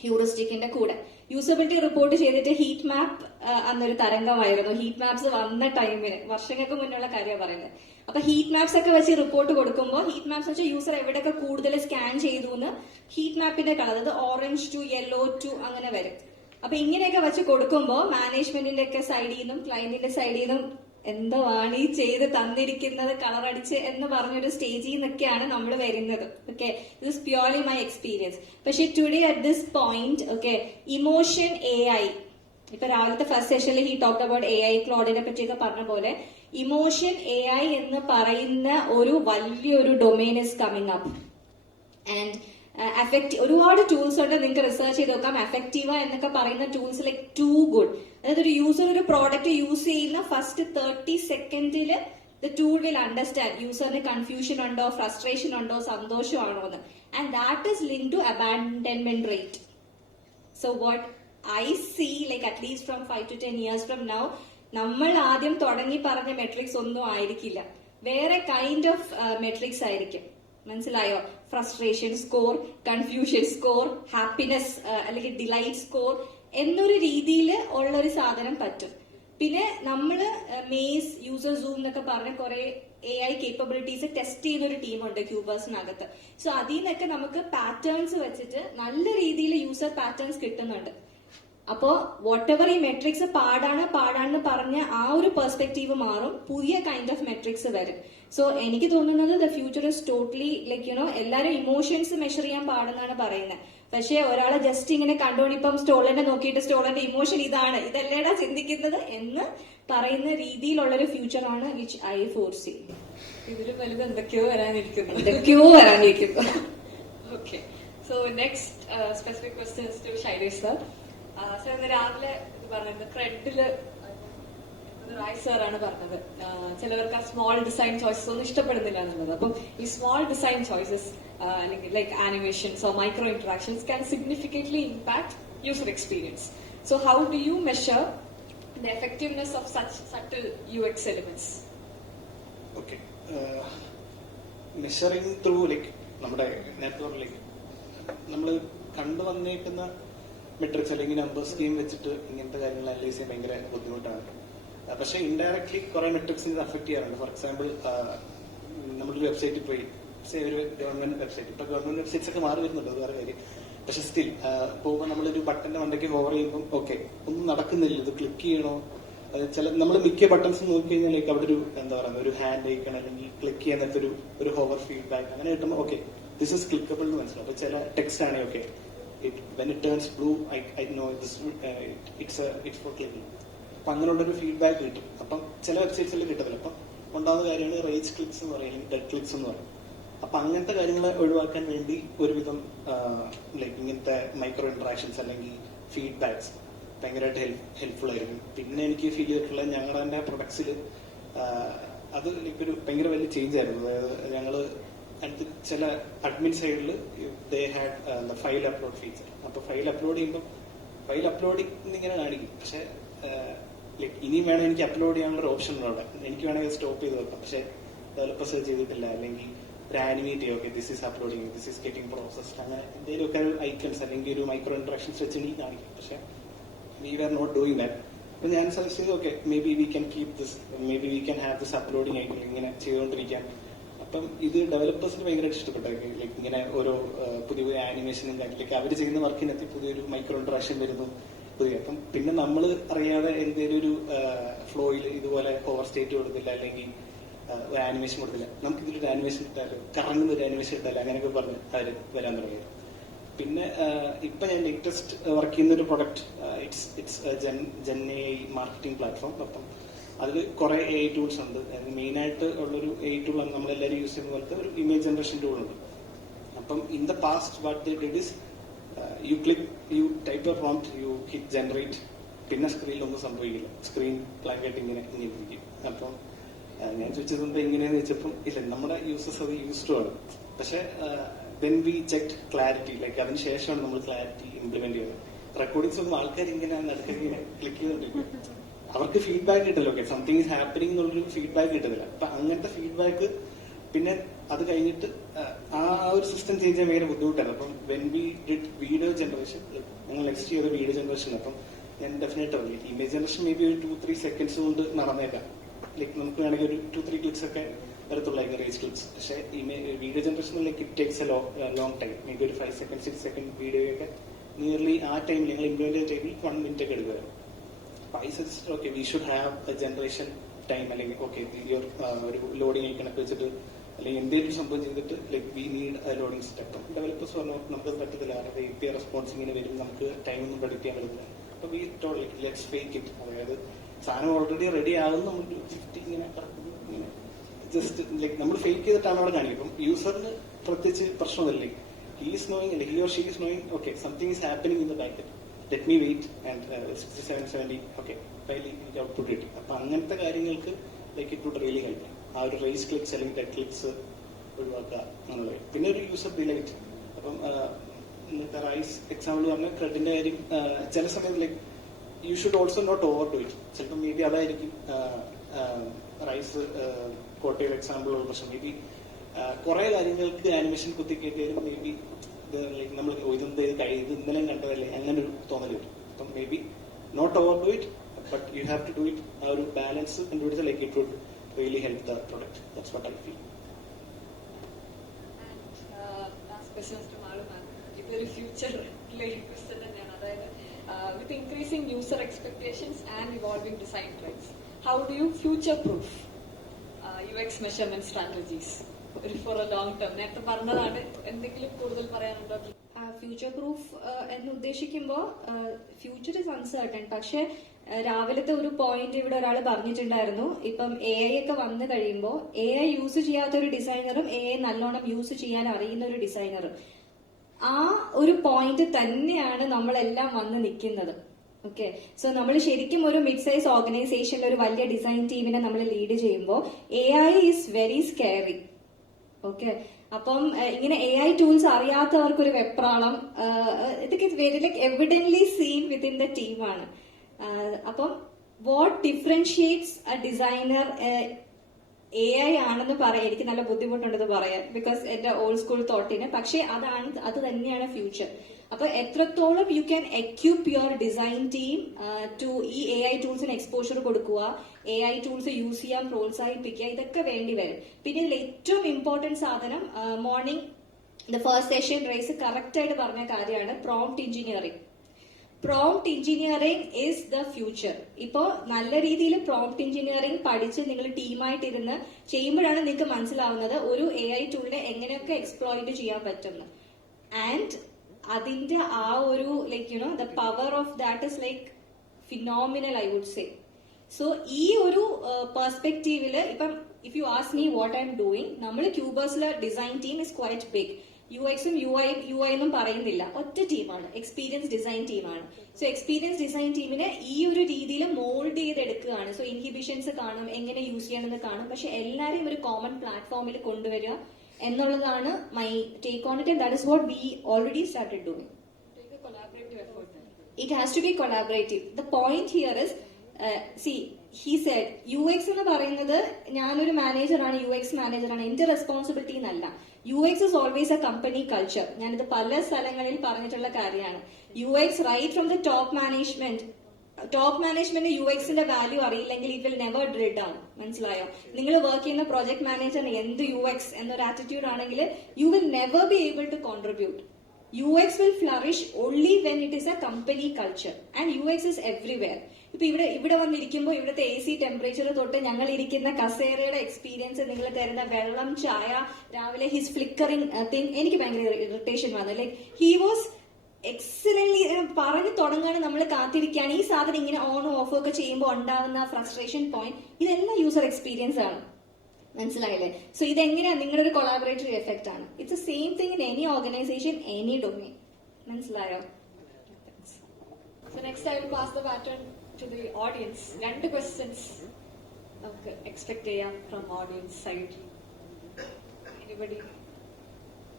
ഹ്യൂറിസ്റ്റിക്കിന്റെ കൂടെ. യൂസബിലിറ്റി റിപ്പോർട്ട് ചെയ്തിട്ട് ഹീറ്റ് മാപ്പ് അന്നൊരു തരംഗമായിരുന്നു. ഹീറ്റ് മാപ്സ് വന്ന ടൈമിന് വർഷങ്ങൾക്ക് മുന്നുള്ള കാര്യമാണ് പറയുന്നത്. അപ്പൊ ഹീറ്റ് മാപ്സ് ഒക്കെ വെച്ച് റിപ്പോർട്ട് കൊടുക്കുമ്പോൾ ഹീറ്റ് മാപ്സ് വെച്ചാൽ യൂസർ എവിടെയൊക്കെ കൂടുതൽ സ്കാൻ ചെയ്തു എന്ന് ഹീറ്റ് മാപ്പിന്റെ കളർ, അത് ഓറഞ്ച് ടു യെല്ലോ ടു അങ്ങനെ വരും. അപ്പൊ ഇങ്ങനെയൊക്കെ വെച്ച് കൊടുക്കുമ്പോൾ മാനേജ്മെന്റിന്റെ ഒക്കെ സൈഡിൽ നിന്നും ക്ലയന്റിന്റെ സൈഡിൽ നിന്നും എന്തോ ആണ് ഈ ചെയ്ത് തന്നിരിക്കുന്നത് കളർ അടിച്ച് എന്ന് പറഞ്ഞൊരു സ്റ്റേജിൽ നിന്നൊക്കെയാണ് നമ്മൾ വരുന്നത്. Okay, this purely my experience. പക്ഷെ today at this point, okay, emotion AI, ഇപ്പൊ രാവിലത്തെ ഫസ്റ്റ് സെഷനിൽ ഹി ടോക്ട് അബൌട്ട് AI, ക്ലോഡിനെ പറ്റിയൊക്കെ പറഞ്ഞ പോലെ ഇമോഷൻ AI എന്ന് പറയുന്ന ഒരു വലിയൊരു domain is coming up. And ഒരുപാട് ടൂൾസ് ഉണ്ട്, നിങ്ങൾക്ക് റിസർച്ച് ചെയ്ത് നോക്കാം. അഫക്റ്റീവ എന്നൊക്കെ പറയുന്ന ടൂൾസ് ലൈക്ക് ടു ഗുഡ്. അതായത് ഒരു യൂസർ ഒരു പ്രോഡക്റ്റ് യൂസ് ചെയ്യുന്ന ഫസ്റ്റ് 30 സെക്കൻഡിൽ ദ ടൂൾ വിൽ അണ്ടർസ്റ്റാൻഡ് യൂസറിന് കൺഫ്യൂഷൻ ഉണ്ടോ, ഫ്രസ്ട്രേഷൻ ഉണ്ടോ, സന്തോഷമാണോ എന്ന്. And that is link to abandonment rate. So what I see, like at least from 5 to 10 years from now, നമ്മൾ ആദ്യം തുടങ്ങി പറഞ്ഞ മെട്രിക്സ് ഒന്നും ആയിരിക്കില്ല, വേറെ കൈൻഡ് ഓഫ് മെട്രിക്സ് ആയിരിക്കും. മനസ്സിലായോ? Frustration score, confusion score, happiness അല്ലെങ്കിൽ ഡിലൈറ്റ് സ്കോർ എന്നൊരു രീതിയിൽ ഉള്ളൊരു സാധനം പറ്റും. പിന്നെ നമ്മള് മേസ്, യൂസർ സൂം എന്നൊക്കെ പറഞ്ഞ കുറെ AI കേപ്പബിലിറ്റീസ് ടെസ്റ്റ് ചെയ്യുന്ന ഒരു ടീമുണ്ട് ക്യൂബേഴ്സിനകത്ത്. സോ അതിൽ നിന്നൊക്കെ നമുക്ക് പാറ്റേൺസ് വെച്ചിട്ട് നല്ല രീതിയിൽ യൂസർ പാറ്റേൺസ് കിട്ടുന്നുണ്ട്. അപ്പോ വാട്ട് എവർ ഈ മെട്രിക്സ് പാടാണെന്ന് പറഞ്ഞ ആ ഒരു പെർസ്പെക്റ്റീവ് മാറും, പുതിയ കൈൻഡ് ഓഫ് മെട്രിക്സ് വരും. സോ എനിക്ക് തോന്നുന്നത് the future is totally like എല്ലാരും ഇമോഷൻസ് മെഷർ ചെയ്യാൻ പാടുന്നാണ് പറയുന്നത്. പക്ഷെ ഒരാളെ ജസ്റ്റ് ഇങ്ങനെ കണ്ടുകൊണ്ട് ഇപ്പം സ്റ്റോളിനെ നോക്കിയിട്ട് സ്റ്റോളിന്റെ ഇമോഷൻ ഇതാണ്, ഇതല്ലേടാ ചിന്തിക്കുന്നത് എന്ന് പറയുന്ന രീതിയിലുള്ളൊരു ഫ്യൂച്ചറാണ് വിച്ച് ഐ ഫോർസീ. ഇതില് വലുത് എന്തൊക്കെയോ വരാനിരിക്കുന്നു. Okay, so next specific questions to Shailesh sir. Sir ഇന്ന് രാവിലെ ഇത് പറഞ്ഞത് ക്രെഡില് റായ് സാർ ആണ് പറഞ്ഞത് ചിലവർക്ക് ആ സ്മോൾ ഡിസൈൻ ചോയ്സസ് ഒന്നും ഇഷ്ടപ്പെടുന്നില്ല എന്നുള്ളത്. അപ്പം ഈ സ്മോൾ ഡിസൈൻ ചോയ്സസ് അല്ലെങ്കിൽ like animations or micro interactions can significantly impact user experience. So how do you measure the effectiveness of such subtle UX elements? Okay, measuring through like നമ്മുടെ നേരത്തെ ലൈക്ക് നമ്മൾ കണ്ടുവന്നേക്കുന്ന മെട്രിക്സ് അല്ലെങ്കിൽ നമ്പർ സ്കീം വെച്ചിട്ട് ഇങ്ങനത്തെ കാര്യങ്ങൾ അനലൈസ് ചെയ്യാൻ ഭയങ്കര ബുദ്ധിമുട്ടാണ്. പക്ഷെ ഇൻഡയറക്ട്ലി കുറെ മെട്രിക്സിന് ഇത് അഫക്ട് ചെയ്യാറുണ്ട്. ഫോർ എക്സാമ്പിൾ, നമ്മളൊരു വെബ്സൈറ്റിൽ പോയി, ഒരു ഗവൺമെന്റ് വെബ്സൈറ്റ്, ഇപ്പൊ ഗവൺമെന്റ് വെബ്സൈറ്റ്സ് ഒക്കെ മാറി വരുന്നുണ്ട്, അത് വേറെ കാര്യം. പക്ഷെ സ്റ്റിൽ പോകുമ്പോൾ നമ്മളൊരു ബട്ടന്റെ മണ്ടയ്ക്ക് ഓവർ ചെയ്യുമ്പോൾ ഓക്കെ ഒന്നും നടക്കുന്നില്ല, ഇത് ക്ലിക്ക് ചെയ്യണോ ചില നമ്മൾ മിക്ക ബട്ടൺസ് നോക്കി കഴിഞ്ഞാൽ ലൈക്ക് അവിടെ ഒരു എന്താ പറയുക ഒരു ഹാൻഡ് ഐക്കൺ അല്ലെങ്കിൽ ക്ലിക്ക് ചെയ്യാൻ നേരത്തെ ഒരു ഹോവർ ഫീഡ്ബാക്ക് അങ്ങനെ കിട്ടുമ്പോൾ ഓക്കെ ദിസ് ഇസ് ക്ലിക്കബിൾ എന്ന് മനസ്സിലാവും. അപ്പൊ ചില ടെക്സ്റ്റ് ആണെങ്കിൽ okay when it turns blue I know this it's for clicking. അപ്പൊ അങ്ങനെയുള്ളൊരു ഫീഡ്ബാക്ക് കിട്ടും. അപ്പം ചില വെബ്സൈറ്റ്സിൽ കിട്ടത്തില്ല. അപ്പം ഉണ്ടാകുന്ന കാര്യമാണ് റേജ് ക്ലിക്സ് എന്ന് പറയും, ഡെഡ് ക്ലിക്സ് എന്ന് പറയും. അപ്പൊ അങ്ങനത്തെ കാര്യങ്ങൾ ഒഴിവാക്കാൻ വേണ്ടി ഒരുവിധം ലൈക്ക് ഇങ്ങനത്തെ മൈക്രോ ഇന്ററാക്ഷൻസ് അല്ലെങ്കിൽ ഫീഡ്ബാക്സ് ഭയങ്കരമായിട്ട് ഹെൽപ്ഫുൾ ആയിരുന്നു. പിന്നെ എനിക്ക് ഫീൽ ചെയ്തിട്ടുള്ള ഞങ്ങളുടെ തന്നെ പ്രൊഡക്ട്സിൽ അത് ലൈക്ക് ഒരു ഭയങ്കര വലിയ ചേഞ്ച് ആയിരുന്നു. അതായത് ഞങ്ങള് അടുത്ത് ചില അഡ്മിൻ സൈഡിൽ they had file upload feature. അപ്പൊ ഫയൽ അപ്ലോഡ് ചെയ്യുമ്പോൾ ഫയൽ അപ്ലോഡിങ് ഇങ്ങനെ കാണിക്കും. പക്ഷെ ലൈക്ക് ഇനിയും വേണം എനിക്ക് അപ്ലോഡ് ചെയ്യാനുള്ള ഒരു ഓപ്ഷൻ ഉണ്ട് അവിടെ. എനിക്ക് വേണമെങ്കിൽ സ്റ്റോപ്പ് ചെയ്ത് വെക്കാം. പക്ഷെ ഡെവലപ്പേഴ്സ് ചെയ്തിട്ടില്ല. അല്ലെങ്കിൽ ഒരു ആനിമേറ്റ് ചെയ്യും, okay this is uploading, this is getting processed, അങ്ങനെ എന്തെങ്കിലുമൊക്കെ ഒരു ഐക്കൺസ് അല്ലെങ്കിൽ ഒരു മൈക്രോ ഇന്ററാക്ഷൻസ് വെച്ച് എനിക്ക് കാണിക്കും. പക്ഷെ we were not doing that. അപ്പൊ ഞാൻ സജസ്റ്റ് ചെയ്തു okay may be we can keep this, may be we can have this uploading ആയിട്ട് ഇങ്ങനെ ചെയ്തുകൊണ്ടിരിക്കാം. അപ്പം ഇത് ഡെവലപ്പേഴ്സിന് ഭയങ്കരമായിട്ട് ഇഷ്ടപ്പെട്ടു. ലൈക്ക് ഇങ്ങനെ ഓരോ പുതിയ പുതിയ ആനിമേഷനും കാര്യത്തിലേക്ക് അവർ ചെയ്യുന്ന വർക്കിനകത്ത് പുതിയൊരു മൈക്രോ ഇന്ററാക്ഷൻ വരുന്നു പുതിയ. അപ്പം പിന്നെ നമ്മൾ അറിയാതെ എന്തെങ്കിലും ഒരു ഫ്ലോയിൽ ഇതുപോലെ ഓവർ സ്റ്റേറ്റ് കൊടുത്തില്ല അല്ലെങ്കിൽ ഒരു ആനിമേഷൻ കൊടുത്തില്ല, നമുക്ക് ഇതിലൊരു ആനിമേഷൻ ഇട്ടാലോ, കറങ്ങുന്ന ഒരു ആനിമേഷൻ ഇട്ടാലോ, അങ്ങനെയൊക്കെ പറഞ്ഞ് അവർ വരാൻ തുടങ്ങിയത്. പിന്നെ ഇപ്പൊ ഞാൻ ലേറ്റസ്റ്റ് വർക്ക് ചെയ്യുന്ന ഒരു പ്രൊഡക്റ്റ് ഇറ്റ്സ് ജെൻഎ മാർക്കറ്റിംഗ് പ്ലാറ്റ്ഫോം. അപ്പം അതിൽ കുറെ AI ടൂൾസ് ഉണ്ട്. മെയിൻ ആയിട്ട് ഉള്ളൊരു AI ടൂളാണ് നമ്മളെല്ലാവരും യൂസ് ചെയ്യുന്ന പോലത്തെ ഒരു ഇമേജ് ജനറേഷൻ ടൂൾ ഉണ്ട്. അപ്പം in the past what they did is you type a prompt, you hit generate, പിന്നെ സ്ക്രീനിൽ ഒന്നും സംഭവിക്കില്ല, സ്ക്രീൻ ബ്ലാങ്ക് ആയിട്ട് ഇങ്ങനെ ഇരിക്കും. അപ്പം ഞാൻ ചോദിച്ചത് എന്താ ഇങ്ങനെയാന്ന് വെച്ചപ്പം ഇല്ല, നമ്മുടെ യൂസേഴ്സ് അത് യൂസ്ഡ് ആണ്. പക്ഷെ then we checked clarity, like അതിന് ശേഷമാണ് നമ്മൾ ക്ലാരിറ്റി ഇംപ്ലിമെന്റ് ചെയ്യുന്നത്. റെക്കോർഡിങ്സ് ഒന്നും ആൾക്കാർ ഇങ്ങനെ നടക്കുന്ന ക്ലിക്ക് ചെയ്തോണ്ടിരിക്കും, അവർക്ക് ഫീഡ്ബാക്ക് കിട്ടില്ല. ഓക്കെ സംതിങ് ഈസ് ഹാപ്പനിങ് എന്നുള്ളൊരു ഫീഡ്ബാക്ക് കിട്ടുന്നില്ല. അപ്പൊ അങ്ങനത്തെ ഫീഡ്ബാക്ക് പിന്നെ അത് കഴിഞ്ഞിട്ട് ആ ഒരു സിസ്റ്റം ചേഞ്ച് ചെയ്യാൻ ഭയങ്കര ബുദ്ധിമുട്ടായിരുന്നു. അപ്പം when we did video generation, ഞങ്ങൾ നെക്സ്റ്റ് ചെയ്ത വീഡിയോ ജനറേഷൻ, അപ്പം ഞാൻ definite image generation may be ഒരു 2-3 seconds കൊണ്ട് നടന്നേക്കാം. ലൈക്ക് നമുക്ക് വേണമെങ്കിൽ ഒരു 2-3 clicks ഒക്കെ വരത്തുള്ള റേജ് ക്ലിപ്സ്. പക്ഷെ വീഡിയോ ജനറേഷനിലേക്ക് it takes a long time. Maybe ഒരു 5 seconds 6 second വീഡിയോയൊക്കെ നിയർലി ആ ടൈമിൽ ഞങ്ങൾ ഇംപ്ലിമെന്റ് ചെയ്ത ടൈമിൽ 1 minute ഒക്കെ എടുക്കുമായിരുന്നു. അപ്പൊ I suggest okay we should have A generation time, അല്ലെങ്കിൽ ഓക്കെ ഒരു ലോഡിങ് ഐക്കണൊക്കെ വെച്ചിട്ട് അല്ലെങ്കിൽ എന്തെങ്കിലും സംഭവം ചെയ്തിട്ട് like we need A loading step. Developers പറഞ്ഞു നമുക്കത് പറ്റത്തില്ല, കാരണം API റെസ്പോൺസ് ഇങ്ങനെ വരും, നമുക്ക് ടൈം ഒന്നും പ്രഡിക്ട് ചെയ്യാൻ പറ്റില്ല. അപ്പൊ V told like let's fake it. അതായത് സാധനം ഓൾറെഡി റെഡി ആകും, നമ്മൾ 50 ഇങ്ങനെ ഇങ്ങനെ ജസ്റ്റ് ലൈക്ക് നമ്മൾ ഫേക്ക് ചെയ്തിട്ടാണ് അവിടെ കാണിക്കും. അപ്പം യൂസറിന് പ്രത്യേകിച്ച് പ്രശ്നമൊന്നുമില്ല. ഹി ഈസ് നോയിങ് അല്ലെങ്കിൽ he or she is knowing okay something is happening in the back end, let me wait and 6770 okay finally എനിക്ക് ഔട്ട്പുട്ട് കിട്ടും. അപ്പൊ അങ്ങനത്തെ കാര്യങ്ങൾക്ക് like it would really help. ആ ഒരു റേസ് ക്ലിക്സ് അല്ലെങ്കിൽ ഡെഡ് ക്ലിക്സ് ഒഴിവാക്കുക എന്നുള്ളത്. പിന്നെ ഒരു യൂസർ ഡിലൈറ്റ്. അപ്പം ഇന്നത്തെ റൈസ് എക്സാമ്പിൾ പറഞ്ഞ ക്രെഡിന്റെ കാര്യം ചില സമയത്ത് like you should also not overdo it. ചിലപ്പോൾ മേ ബി അതായിരിക്കും റൈസ് കോട്ടയിൽ എക്സാമ്പിൾ ഉള്ള പ്രശ്നം. മേ ബി കുറെ കാര്യങ്ങൾക്ക് ആനിമേഷൻ കുത്തിക്കേറ്റിയാലും മേ ബി ലൈക്ക് നമ്മൾ ഇത് ഇന്നലെ കണ്ടതല്ലേ അങ്ങനെ ഒരു തോന്നൽ വരും. അപ്പം maybe not overdo it, but you have to do it. ആ ഒരു ബാലൻസ് കണ്ടുപിടിച്ചാൽ like it would really help the product. That's what I feel. ഇതൊരു ഫ്യൂച്ചർ ക്വസ്റ്റ്യൻ തന്നെയാണ്. അതായത് with increasing user expectations and evolving design trends, how do you future-proof UX measurement strategies for a long term? നേരത്തെ പറഞ്ഞതാണ്, എന്തെങ്കിലും കൂടുതൽ പറയാനുണ്ടോ? ഫ്യൂച്ചർ പ്രൂഫ് എന്ന് ഉദ്ദേശിക്കുമ്പോൾ ഫ്യൂച്ചർ ഇസ് അൺസർട്ടൺ. പക്ഷെ രാവിലത്തെ ഒരു പോയിന്റ് ഇവിടെ ഒരാൾ പറഞ്ഞിട്ടുണ്ടായിരുന്നു, ഇപ്പം AI ഒക്കെ വന്നു കഴിയുമ്പോൾ AI യൂസ് ചെയ്യാത്ത ഒരു ഡിസൈനറും AI നല്ലോണം യൂസ് ചെയ്യാൻ അറിയുന്ന ഒരു ഡിസൈനറും, ആ ഒരു പോയിന്റ് തന്നെയാണ് നമ്മളെല്ലാം വന്ന് നിൽക്കുന്നത്. ഓക്കെ, സോ നമ്മൾ ശരിക്കും ഒരു മിഡ് സൈസ് ഓർഗനൈസേഷനിൽ ഒരു വലിയ ഡിസൈൻ ടീമിനെ നമ്മൾ ലീഡ് ചെയ്യുമ്പോൾ AI is very scary. Okay, അപ്പം ഇങ്ങനെ AI ടൂൾസ് അറിയാത്തവർക്ക് ഒരു വെപ്രാളം, ഇതൊക്കെ very like evidently seen within the ടീമാണ്. അപ്പം what differentiates a designer AI ആണെന്ന് പറയാൻ എനിക്ക് നല്ല ബുദ്ധിമുട്ടുണ്ടെന്ന് പറയാൻ, ബിക്കോസ് എന്റെ ഓൾഡ് സ്കൂൾ തോട്ടിന്. പക്ഷെ അത് തന്നെയാണ് ഫ്യൂച്ചർ. അപ്പൊ എത്രത്തോളം you can equip your design team to ഈ AI ടൂൾസിന് എക്സ്പോഷർ കൊടുക്കുക, AI ടൂൾസ് യൂസ് ചെയ്യാൻ പ്രോത്സാഹിപ്പിക്കുക, ഇതൊക്കെ വേണ്ടി വരും. പിന്നെ ഇതിൽ ഏറ്റവും ഇമ്പോർട്ടന്റ് സാധനം മോർണിംഗ് ദ ഫസ്റ്റ് സെഷൻ റേസ് കറക്റ്റ് ആയിട്ട് പറഞ്ഞ കാര്യമാണ് prompt engineering. Prompt engineering is the future. ഇപ്പോ നല്ല രീതിയിൽ പ്രോംപ്റ്റ് എഞ്ചിനീയറിംഗ് പഠിച്ച് നിങ്ങൾ ടീമായിട്ടിരുന്ന് ചെയ്യുമ്പോഴാണ് നിങ്ങൾക്ക് മനസ്സിലാവുന്നത് ഒരു AI ടൂളിനെ എങ്ങനെയൊക്കെ എക്സ്പ്ലോയിറ്റ് ചെയ്യാൻ പറ്റുമെന്ന്. ആൻഡ് അതിന്റെ ആ ഒരു the power of that is phenomenal I would say. So ഈ ഒരു പെർസ്പെക്റ്റീവില് ഇപ്പം if you ask me what I'm doing, നമ്മൾ ക്യൂബേഴ്സിലെ design team is quite big. UXും UI എന്നും പറയുന്നില്ല, ഒറ്റ ടീമാണ്, എക്സ്പീരിയൻസ് ഡിസൈൻ ടീമാണ്. സോ എക്സ്പീരിയൻസ് ഡിസൈൻ ടീമിനെ ഈ ഒരു രീതിയിൽ മോൾഡ് ചെയ്തെടുക്കുകയാണ്. സോ ഇൻഹിബിഷൻസ് കാണും, എങ്ങനെ യൂസ് ചെയ്യണമെന്ന് കാണും, പക്ഷെ എല്ലാവരെയും ഒരു കോമൺ പ്ലാറ്റ്ഫോമിൽ കൊണ്ടുവരിക എന്നുള്ളതാണ് my take on it, and that is what we already started doing. It has to be collaborative. The point here is, he said, UX എന്ന് പറയുന്നത് ഞാനൊരു മാനേജറാണ്, UX മാനേജറാണ്, എന്റെ റെസ്പോൺസിബിലിറ്റി എന്നല്ല. UX is always a company culture. ഞാനിത് പല സ്ഥലങ്ങളിൽ പറഞ്ഞിട്ടുള്ള കാര്യമാണ്. UX right from the top management UXന്റെ വാല്യൂ അറിയില്ലെങ്കിൽ it will never drill down. മനസ്സിലായോ? നിങ്ങൾ വർക്ക് ചെയ്യുന്ന പ്രോജക്ട് മാനേജറിന് എന്ത് UX എന്നൊരു ആറ്റിറ്റ്യൂഡ് ആണെങ്കിൽ you will never be able to contribute. UX will flourish only when it is a company culture, and UX is everywhere. ഇപ്പൊ ഇവിടെ വന്നിരിക്കുമ്പോൾ ഇവിടുത്തെ AC ടെമ്പറേച്ചർ തൊട്ട് ഞങ്ങൾ ഇരിക്കുന്ന കസേരയുടെ എക്സ്പീരിയൻസ്, നിങ്ങൾ തരുന്ന വെള്ളം, ചായ, രാവിലെ ഹിസ് ഫ്ലിക്കറിംഗ് തിങ്, എനിക്ക് ഭയങ്കര ഇറിറ്റേഷൻ വന്നു. ഹി വാസ് എക്സലന്റ്ലി പറഞ്ഞു തുടങ്ങുകയാണ്, നമ്മൾ കാത്തിരിക്കുകയാണ്. ഈ സാധനം ഇങ്ങനെ ഓണും ഓഫും ഒക്കെ ചെയ്യുമ്പോൾ ഉണ്ടാകുന്ന ഫ്രസ്ട്രേഷൻ പോയിന്റ്, ഇതെല്ലാം യൂസർ എക്സ്പീരിയൻസ് ആണ്. മനസ്സിലായില്ലേ? സോ ഇതെങ്ങനെയാ നിങ്ങളുടെ ഒരു കൊളാബറേറ്ററി എഫക്റ്റ് ആണ്. It's A same thing in any organisation, any domain. മനസ്സിലായോ? So next I will pass the baton to the audience. 2 questions നമുക്ക് എക്സ്പെക്ട് ചെയ്യാം ഫ്രം ഓഡിയൻസ് സൈഡ്. എനിബഡി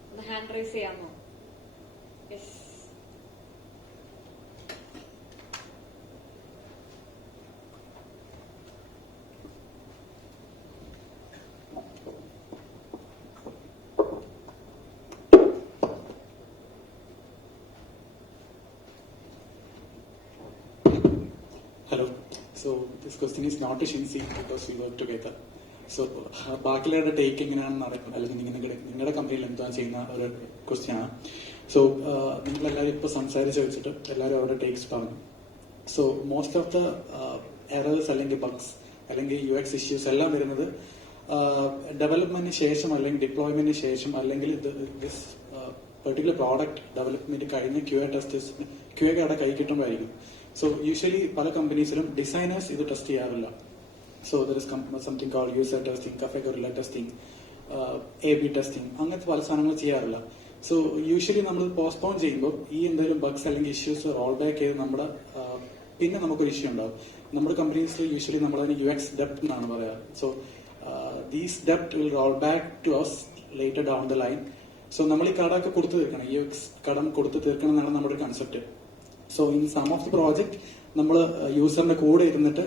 ഒന്ന് ഹാൻഡ് റൈസ് ചെയ്യാമോ? Yes. Hello. So this question is not to Shinsi because we work together. So ബാക്കിയുള്ളവരുടെ ടേക്ക് എങ്ങനെയാണെന്ന് അറിയാം, അല്ലെങ്കിൽ നിങ്ങളുടെ കമ്പനിയിൽ എന്താണ് ചെയ്യുന്ന ഒരു ക്വസ്റ്റ്യൻ ആണ്. സോ നിങ്ങളെല്ലാവരും ഇപ്പോൾ സംസാരിച്ച് വെച്ചിട്ട് എല്ലാവരും അവരുടെ ടേക്സ് പറഞ്ഞു. So most of the errors അല്ലെങ്കിൽ ബഗ്സ് അല്ലെങ്കിൽ UX ഇഷ്യൂസ് എല്ലാം വരുന്നത് ഡെവലപ്മെന്റിന് ശേഷം അല്ലെങ്കിൽ ഡിപ്ലോയ്മെന്റിന് ശേഷം അല്ലെങ്കിൽ ദിസ് പെർട്ടിക്കുലർ പ്രോഡക്റ്റ് ഡെവലപ്മെന്റ് കഴിഞ്ഞ് QA കട കൈ കിട്ടുമ്പോഴായിരിക്കും. സോ യൂഷ്വലി പല കമ്പനീസിലും ഡിസൈനേഴ്സ് ഇത് ടെസ്റ്റ് ചെയ്യാറില്ല. So there is something called user testing, cafe gorilla testing, AB testing, അങ്ങനത്തെ പല സാധനങ്ങൾ ചെയ്യാറില്ല. സോ യൂഷ്വലി നമ്മൾ പോസ്റ്റ്പോൺ ചെയ്യുമ്പോൾ ഈ എന്തെങ്കിലും ബഗ്സ് അല്ലെങ്കിൽ ഇഷ്യൂസ് റോൾ ബാക്ക് ചെയ്ത് നമ്മുടെ പിന്നെ നമുക്കൊരു ഇഷ്യൂ ഉണ്ടാവും. നമ്മുടെ കമ്പനീസിൽ യൂഷ്വലി നമ്മളതിന് UX ഡെപ്റ്റ് എന്നാണ് പറയാറ്. So these dept will roll back to us later down the line. So നമ്മൾ ഈ കടമൊക്കെ കൊടുത്തു തീർക്കണം, UX കടം കൊടുത്തു തീർക്കണം എന്നാണ് നമ്മുടെ ഒരു concept. So in some of the project നമ്മൾ യൂസറിന്റെ കൂടെ ഇരുന്നിട്ട്,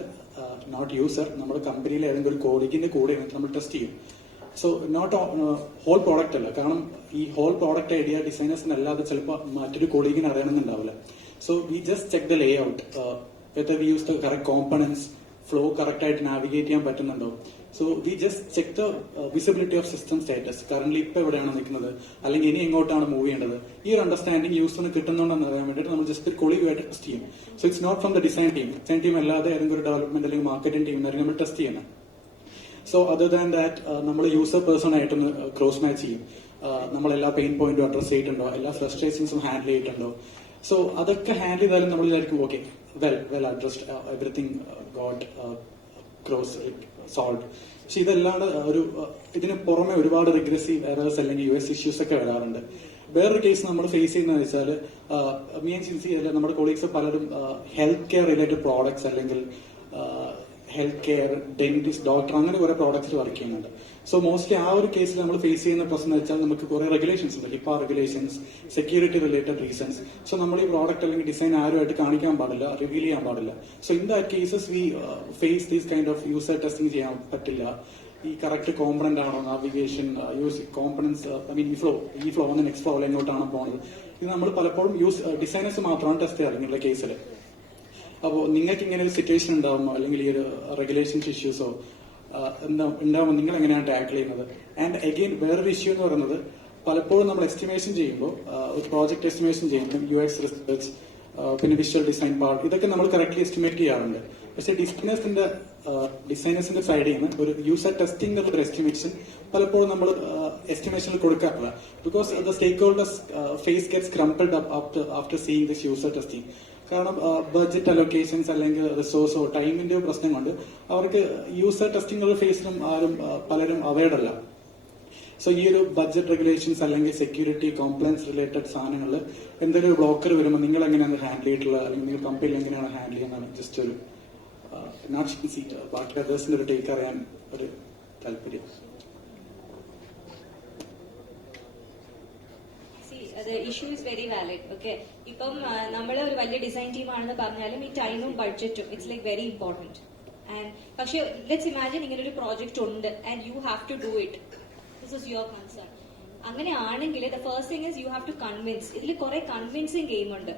നോട്ട് യൂസർ, നമ്മുടെ കമ്പനിയിലെ ഏതെങ്കിലും ഒരു കോളീഗിന്റെ കൂടെ ഇരുന്നിട്ട് നമ്മൾ ടെസ്റ്റ് ചെയ്യും. സോ നോട്ട് ഹോൾ പ്രോഡക്റ്റ് അല്ല, കാരണം ഈ ഹോൾ പ്രോഡക്റ്റ് ഐഡിയ ഡിസൈനേഴ്സിന് അല്ലാതെ ചിലപ്പോൾ മറ്റൊരു കോളീഗിന് അറിയണമെന്നുണ്ടാവില്ല. So we just check the layout, whether we use the correct components, flow correct ആയിട്ട് നാവിഗേറ്റ് ചെയ്യാൻ പറ്റുന്നുണ്ടോ. So we just check the visibility of system status, current ഇപ്പൊ എവിടെയാണ് നിൽക്കുന്നത്, അല്ലെങ്കിൽ ഇനി എങ്ങോട്ടാണ് മൂവ് ചെയ്യേണ്ടത്. ഈ ഒരു അണ്ടർസ്റ്റാൻഡിംഗ് യൂസറിന് കിട്ടുന്നുണ്ടെന്ന് അറിയാൻ വേണ്ടിയിട്ട് നമ്മൾ ജസ്റ്റ് ഒരു കൊളീഗുമായിട്ട് ടെസ്റ്റ് ചെയ്യും. So it's not from the design team അല്ലാതെ ഏതെങ്കിലും ഒരു ഡെവലപ്മെന്റ് അല്ലെങ്കിൽ മാർക്കറ്റിംഗ് ടീമിനായിരിക്കും നമ്മൾ ടെസ്റ്റ് ചെയ്യുന്നത്. സോ അതർ ദാൻ ദാറ്റ് നമ്മൾ യൂസർ പേഴ്സൺ ആയിട്ടൊന്ന് ക്രോസ് മാച്ച് ചെയ്യും. നമ്മൾ എല്ലാ പെയിൻ പോയിന്റും അഡ്രസ് ചെയ്തിട്ടുണ്ടോ, എല്ലാ ഫ്രസ്ട്രേഷൻസും ഹാൻഡിൽ ചെയ്തിട്ടുണ്ടോ. സോ അതൊക്കെ ഹാൻഡിൽ ചെയ്താലും നമ്മൾ വിചാരിക്കും okay well addressed, everything got cross solve. പക്ഷെ ഇതല്ലാണ്ട് ഇതിന് പുറമെ ഒരുപാട് റിഗ്രസീവ് എറേഴ്സ് അല്ലെങ്കിൽ US ഇഷ്യൂസ് ഒക്കെ വരാറുണ്ട്. വേറൊരു കേസ് നമ്മൾ ഫേസ് ചെയ്യുന്നതെന്ന് വെച്ചാൽ MNC നമ്മുടെ കൊളീഗ്സ് പലരും ഹെൽത്ത് കെയർ റിലേറ്റഡ് പ്രോഡക്ട്സ് അല്ലെങ്കിൽ ഹെൽത്ത് കെയർ, ഡെന്റിസ്റ്റ്, ഡോക്ടർ, അങ്ങനെ കുറെ പ്രോഡക്ട്സിൽ വർക്ക് ചെയ്യുന്നുണ്ട്. സോ മോസ്റ്റ്ലി ആ ഒരു കേസിൽ നമ്മൾ ഫേസ് ചെയ്യുന്ന പ്രശ്നം എന്ന് വെച്ചാൽ നമുക്ക് കുറെ റെഗുലേഷൻസ് ഉണ്ട്, HIPAA regulations, security related reasons. So നമ്മൾ ഈ പ്രോഡക്റ്റ് അല്ലെങ്കിൽ ഡിസൈൻ ആരുമായിട്ട് കാണിക്കാൻ പാടില്ല, റിവീൽ ചെയ്യാൻ പാടില്ല. So in that cases we face these kind of user testing ചെയ്യാൻ പറ്റില്ല. ഈ കറക്റ്റ് കോമ്പണന്റ് ആണോ, നാവിഗേഷൻ, യൂസ് കോമ്പണൻസ്, ഈ ഫ്ലോ വന്ന് നെക്സ്റ്റ് ഫ്ലോയിൽ എങ്ങോട്ടാണ് പോകുന്നത്, ഇത് നമ്മൾ പലപ്പോഴും ഡിസൈനേഴ്സ് മാത്രമാണ് ടെസ്റ്റ് ചെയ്യാറ് ഇങ്ങനെയുള്ള കേസിൽ. അപ്പോൾ നിങ്ങൾക്ക് ഇങ്ങനെ ഒരു സിറ്റുവേഷൻ ഉണ്ടാവുമോ, അല്ലെങ്കിൽ ഈ ഒരു റെഗുലേഷൻസ് ഇഷ്യൂസോ ഉണ്ടാവുമ്പോൾ നിങ്ങൾ എങ്ങനെയാണ് ടാക്കിൾ ചെയ്യുന്നത്? ആൻഡ് അഗെയിൻ വേറൊരു ഇഷ്യൂ എന്ന് പറയുന്നത്, പലപ്പോഴും നമ്മൾ എസ്റ്റിമേഷൻ ചെയ്യുമ്പോൾ, ഒരു പ്രോജക്ട് എസ്റ്റിമേഷൻ ചെയ്യുമ്പോൾ UX റിസർച്ച് പിന്നെ വിഷ്വൽ ഡിസൈൻ പാർട്ട്, ഇതൊക്കെ നമ്മൾ കറക്റ്റ്ലി എസ്റ്റിമേറ്റ് ചെയ്യാറുണ്ട്. പക്ഷെ ഡിസൈനേഴ്സിന്റെ സൈഡിൽ നിന്ന് ഒരു യൂസർ ടെസ്റ്റിംഗ് എന്നുള്ള ഒരു എസ്റ്റിമേഷൻ പലപ്പോഴും നമ്മൾ എസ്റ്റിമേഷനിൽ കൊടുക്കാറില്ല. Because the stakeholders face gets crumpled after seeing this user testing. കാരണം ബഡ്ജറ്റ് അലൊക്കേഷൻസ് അല്ലെങ്കിൽ റിസോഴ്സോ ടൈമിന്റെയോ പ്രശ്നം കൊണ്ട് അവർക്ക് യൂസർ ടെസ്റ്റിംഗ് ഫേസിലും പലരും അവയർഡ് അല്ല. സോ ഈ ഒരു ബഡ്ജറ്റ് റെഗുലേഷൻസ് അല്ലെങ്കിൽ സെക്യൂരിറ്റി കോംപ്ലയൻസ് റിലേറ്റഡ് സാധനങ്ങളിൽ എന്തെങ്കിലും ഒരു ബ്ലോക്കർ വരുമ്പോൾ നിങ്ങൾ എങ്ങനെയാണ് ഹാൻഡിൽ ചെയ്തിട്ടുള്ളത്, അല്ലെങ്കിൽ നിങ്ങൾ കമ്പനിയിൽ എങ്ങനെയാണ് ഹാൻഡിൽ ചെയ്യുന്നതാണ് ജസ്റ്റ് ഒരു നോട്ട് സീറ്റ് ബാക്കി അതേഴ്സിന്റെ ഒരു ടേക്ക് അറിയാൻ ഒരു താല്പര്യം. The issue is very valid. Okay, ഇപ്പം നമ്മൾ ഒരു വലിയ ഡിസൈൻ ടീം ആണെന്ന് പറഞ്ഞാലും ഈ ടൈമും ബഡ്ജറ്റും it's like very important. And പക്ഷെ ലെറ്റ്സ് ഇമാജിൻ ഇങ്ങനെ ഒരു പ്രോജക്റ്റ് ഉണ്ട് and you have to do it. This is your concern. അങ്ങനെയാണെങ്കിൽ the first thing is you have to convince. ഇതിൽ കുറെ കൺവിൻസിങ് ഗെയിം ഉണ്ട്.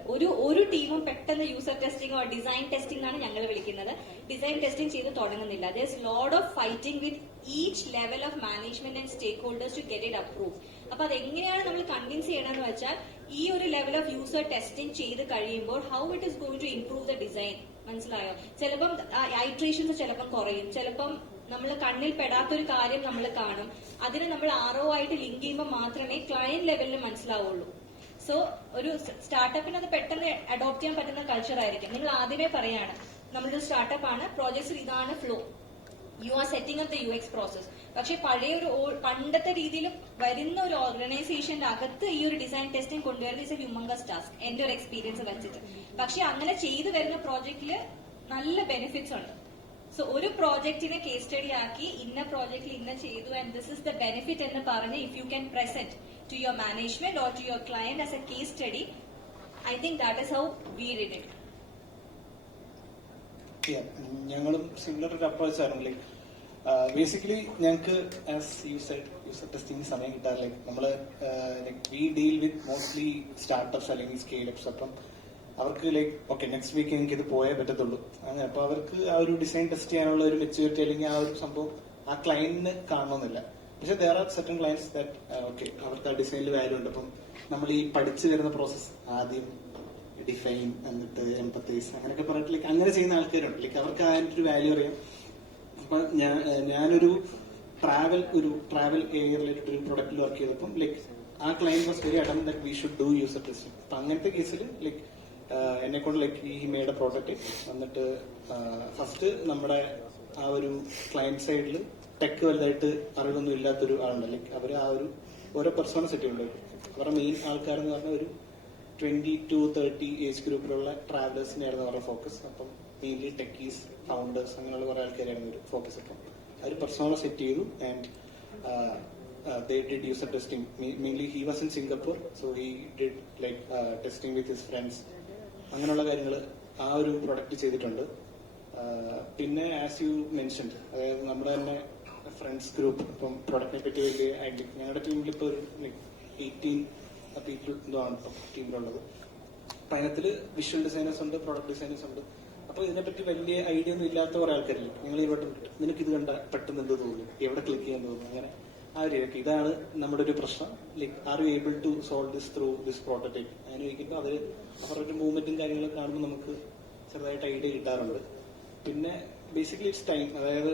ഒരു ടീമും പെട്ടെന്ന് യൂസർ ടെസ്റ്റിംഗ് ഡിസൈൻ ടെസ്റ്റിംഗ് എന്നാണ് ഞങ്ങൾ വിളിക്കുന്നത്. ഡിസൈൻ ടെസ്റ്റിംഗ് ചെയ്ത് തുടങ്ങുന്നില്ല. There is lot of fighting with each level of management and stakeholders to get it approve. അപ്പൊ അതെങ്ങനെയാണ് നമ്മൾ കൺവിൻസ് ചെയ്യണമെന്ന് വെച്ചാൽ ഈ ഒരു ലെവൽ ഓഫ് യൂസർ ടെസ്റ്റിംഗ് ചെയ്ത് കഴിയുമ്പോൾ how it is going to improve the design. മനസ്സിലായോ? ചിലപ്പം ഐട്രേഷൻസ് ചിലപ്പം കുറയും, ചിലപ്പം നമ്മൾ കണ്ണിൽ പെടാത്തൊരു കാര്യം നമ്മൾ കാണും. അതിനെ നമ്മൾ ROI ആയിട്ട് ലിങ്ക് ചെയ്യുമ്പോൾ മാത്രമേ ക്ലയന്റ് ലെവലിൽ മനസ്സിലാവുള്ളൂ. സോ ഒരു സ്റ്റാർട്ടപ്പിന് അത് പെട്ടെന്ന് അഡോപ്റ്റ് ചെയ്യാൻ പറ്റുന്ന കൾച്ചർ ആയിരിക്കും. നിങ്ങൾ ആദ്യമേ പറയാണ് നമ്മളൊരു സ്റ്റാർട്ടപ്പ് ആണ്, പ്രോജക്ട്സ് ഇതാണ് flow, you are setting up the UX process. പക്ഷെ പഴയ ഒരു പണ്ടത്തെ രീതിയിൽ വരുന്ന ഒരു ഓർഗനൈസേഷന്റെ അകത്ത് ഈ ഒരു ഡിസൈൻ ടെസ്റ്റിംഗ് കൊണ്ടുവരുന്നത് ഇസ് എ ഹ്യൂമംഗസ് ടാസ്ക്, എന്റെ ഒരു എക്സ്പീരിയൻസ് വെച്ചിട്ട്. പക്ഷെ അങ്ങനെ ചെയ്തു വരുന്ന പ്രോജക്റ്റില് നല്ല ബെനിഫിറ്റ്സ് ഉണ്ട്. സോ ഒരു പ്രോജക്റ്റിനെ കേസ് സ്റ്റഡി ആക്കി ഇന്ന പ്രോജക്റ്റിൽ ഇന്ന ചെയ്തു and this is the benefit എന്ന് പറഞ്ഞ് if you can present to your management or to your client as a case study, I think that is how we did it. ഞങ്ങളും സിമിലർ ഒരു അപ്രോച്ച് ആയിരുന്നു. ലൈക്ക് ബേസിക്കലി ഞങ്ങൾക്ക് ആസ് യൂസർ ടെസ്റ്റിംഗ് സമയം കിട്ടാറില്ല. നമ്മള് we deal with mostly startups അല്ലെങ്കിൽ സ്കെയിലപ്സ്. അപ്പം അവർക്ക് ലൈക്ക് ഓക്കെ നെക്സ്റ്റ് വീക്ക് എനിക്ക് ഇത് പോയേ പറ്റത്തുള്ളൂ അങ്ങനെ. അപ്പൊ അവർക്ക് ആ ഒരു ഡിസൈൻ ടെസ്റ്റ് ചെയ്യാനുള്ള ഒരു മെച്യൂരിറ്റി അല്ലെങ്കിൽ ആ ഒരു സംഭവം ആ ക്ലയന്റിന് കാണണമെന്നില്ല. പക്ഷെ there are certain clients that okay അവർക്ക് ആ ഡിസൈനിൽ വാല്യൂ ഉണ്ട്. അപ്പം നമ്മൾ ഈ പഠിച്ചു വരുന്ന പ്രോസസ് ആദ്യം ഡിഫൈൻ എന്നിട്ട് എംപത്തൈസ് അങ്ങനെയൊക്കെ പറഞ്ഞിട്ട് ലൈക്ക് അങ്ങനെ ചെയ്യുന്ന ആൾക്കാരുണ്ട്. ലൈക്ക് അവർക്ക് അതിന്റെ ഒരു വാല്യൂ അറിയാം. അപ്പൊ ഞാനൊരു ട്രാവൽ റിലേറ്റഡ് ഒരു പ്രൊഡക്റ്റിൽ വർക്ക് ചെയ്തപ്പം ലൈക്ക് ആ client was very അഡം that we should do user testing. അപ്പൊ അങ്ങനത്തെ കേസിൽ ലൈക്ക് എന്നെ കൊണ്ട് ലൈക്ക് ഈ മേഡ് എ പ്രോട്ടോടൈപ്പ്. എന്നിട്ട് ഫസ്റ്റ് നമ്മുടെ ആ ഒരു ക്ലയന്റ് സൈഡിൽ ടെക് വലുതായിട്ട് അറിവൊന്നും ഇല്ലാത്തൊരു ആളുണ്ട്. ലൈക്ക് അവർ ആ ഒരു ഓരോ പെർസോണ സെറ്റ് ഉണ്ട്. അവരുടെ മെയിൻ ആൾക്കാരെന്ന് പറഞ്ഞ ഒരു 20 to 30 ഏജ് ഗ്രൂപ്പിലുള്ള ട്രാവലേഴ്സിനെ ആയിരുന്നു അവരുടെ ഫോക്കസ്. അപ്പം മെയിൻലി ടെക്കീസ്, ഫൗണ്ടേഴ്സ് അങ്ങനെയുള്ള കുറെ ആൾക്കാരായിരുന്നു ഒരു ഫോക്കസ്. അപ്പം അവർ പെർസോണ സെറ്റ് ചെയ്തു and they did user testing. Mainly he was in Singapore, so he did like testing with his friends. അങ്ങനെയുള്ള കാര്യങ്ങൾ ആ ഒരു പ്രൊഡക്റ്റ് ചെയ്തിട്ടുണ്ട്. പിന്നെ ആസ് യു മെൻഷൻഡ്, അതായത് നമ്മുടെ തന്നെ ഫ്രണ്ട്സ് ഗ്രൂപ്പ് ഇപ്പം പ്രൊഡക്റ്റിനെ പറ്റി വലിയ ഐഡിയ. ഞങ്ങളുടെ ടീമിൽ ഇപ്പോൾ ഒരു 18 പീപ്പിൾ എന്തോ ആണ് ഇപ്പം ടീമിലുള്ളത്. അപ്പൊ അതിനകത്ത് വിഷ്വൽ ഡിസൈനേഴ്സ് ഉണ്ട്, പ്രൊഡക്റ്റ് ഡിസൈനേഴ്സ് ഉണ്ട്. അപ്പൊ ഇതിനെപ്പറ്റി വലിയ ഐഡിയ ഒന്നും ഇല്ലാത്ത കുറെ ആൾക്കാരില്ല. നിങ്ങൾ ഇവിടെ നിനക്ക് ഇത് കണ്ട പെട്ടെന്ന് എന്ത് തോന്നും, എവിടെ ക്ലിക്ക് ചെയ്യാൻ തോന്നും, അങ്ങനെ ആ ഒരു രീതിക്ക്. ഇതാണ് നമ്മുടെ ഒരു പ്രശ്നം. Like are you able to solve this through this prototype അങ്ങനെ ചോദിക്കുമ്പോൾ അവർ അവരുടെ ഒരു മൂവ്മെന്റും കാര്യങ്ങളൊക്കെ കാണുമ്പോൾ നമുക്ക് ചെറുതായിട്ട് ഐഡിയ കിട്ടാറുണ്ട്. പിന്നെ ബേസിക്കലി ഇറ്റ്സ് ടൈം. അതായത്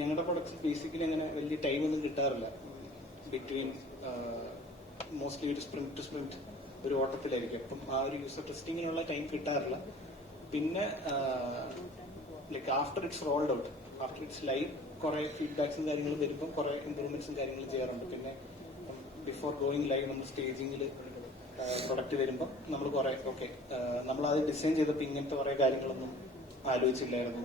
ഞങ്ങളുടെ പ്രൊഡക്ട്സ് ബേസിക്കലി അങ്ങനെ വലിയ ടൈം ഒന്നും കിട്ടാറില്ല. ബിറ്റ്വീൻ മോസ്റ്റ്ലി ഒരു സ്പ്രിന്റ് ടു സ്പ്രിന്റ് ഒരു ഓട്ടത്തിലായിരിക്കും. അപ്പം ആ ഒരു യൂസർ ടെസ്റ്റിങ്ങിനുള്ള ടൈം കിട്ടാറില്ല. പിന്നെ like after it's rolled out, after it's live കുറെ ഫീഡ്ബാക്സും കാര്യങ്ങളും വരുമ്പോൾ കുറെ ഇംപ്രൂവ്മെന്റ്സും കാര്യങ്ങളും ചെയ്യാറുണ്ട്. പിന്നെ ബിഫോർ ഗോയിങ് ലൈവ് നമ്മൾ സ്റ്റേജിങ്ങിൽ പ്രൊഡക്റ്റ് വരുമ്പോൾ നമ്മൾ കുറെ ഓക്കെ നമ്മൾ അത് ഡിസൈൻ ചെയ്തപ്പോൾ ഇങ്ങനത്തെ കുറെ കാര്യങ്ങളൊന്നും ആലോചിച്ചില്ലായിരുന്നു,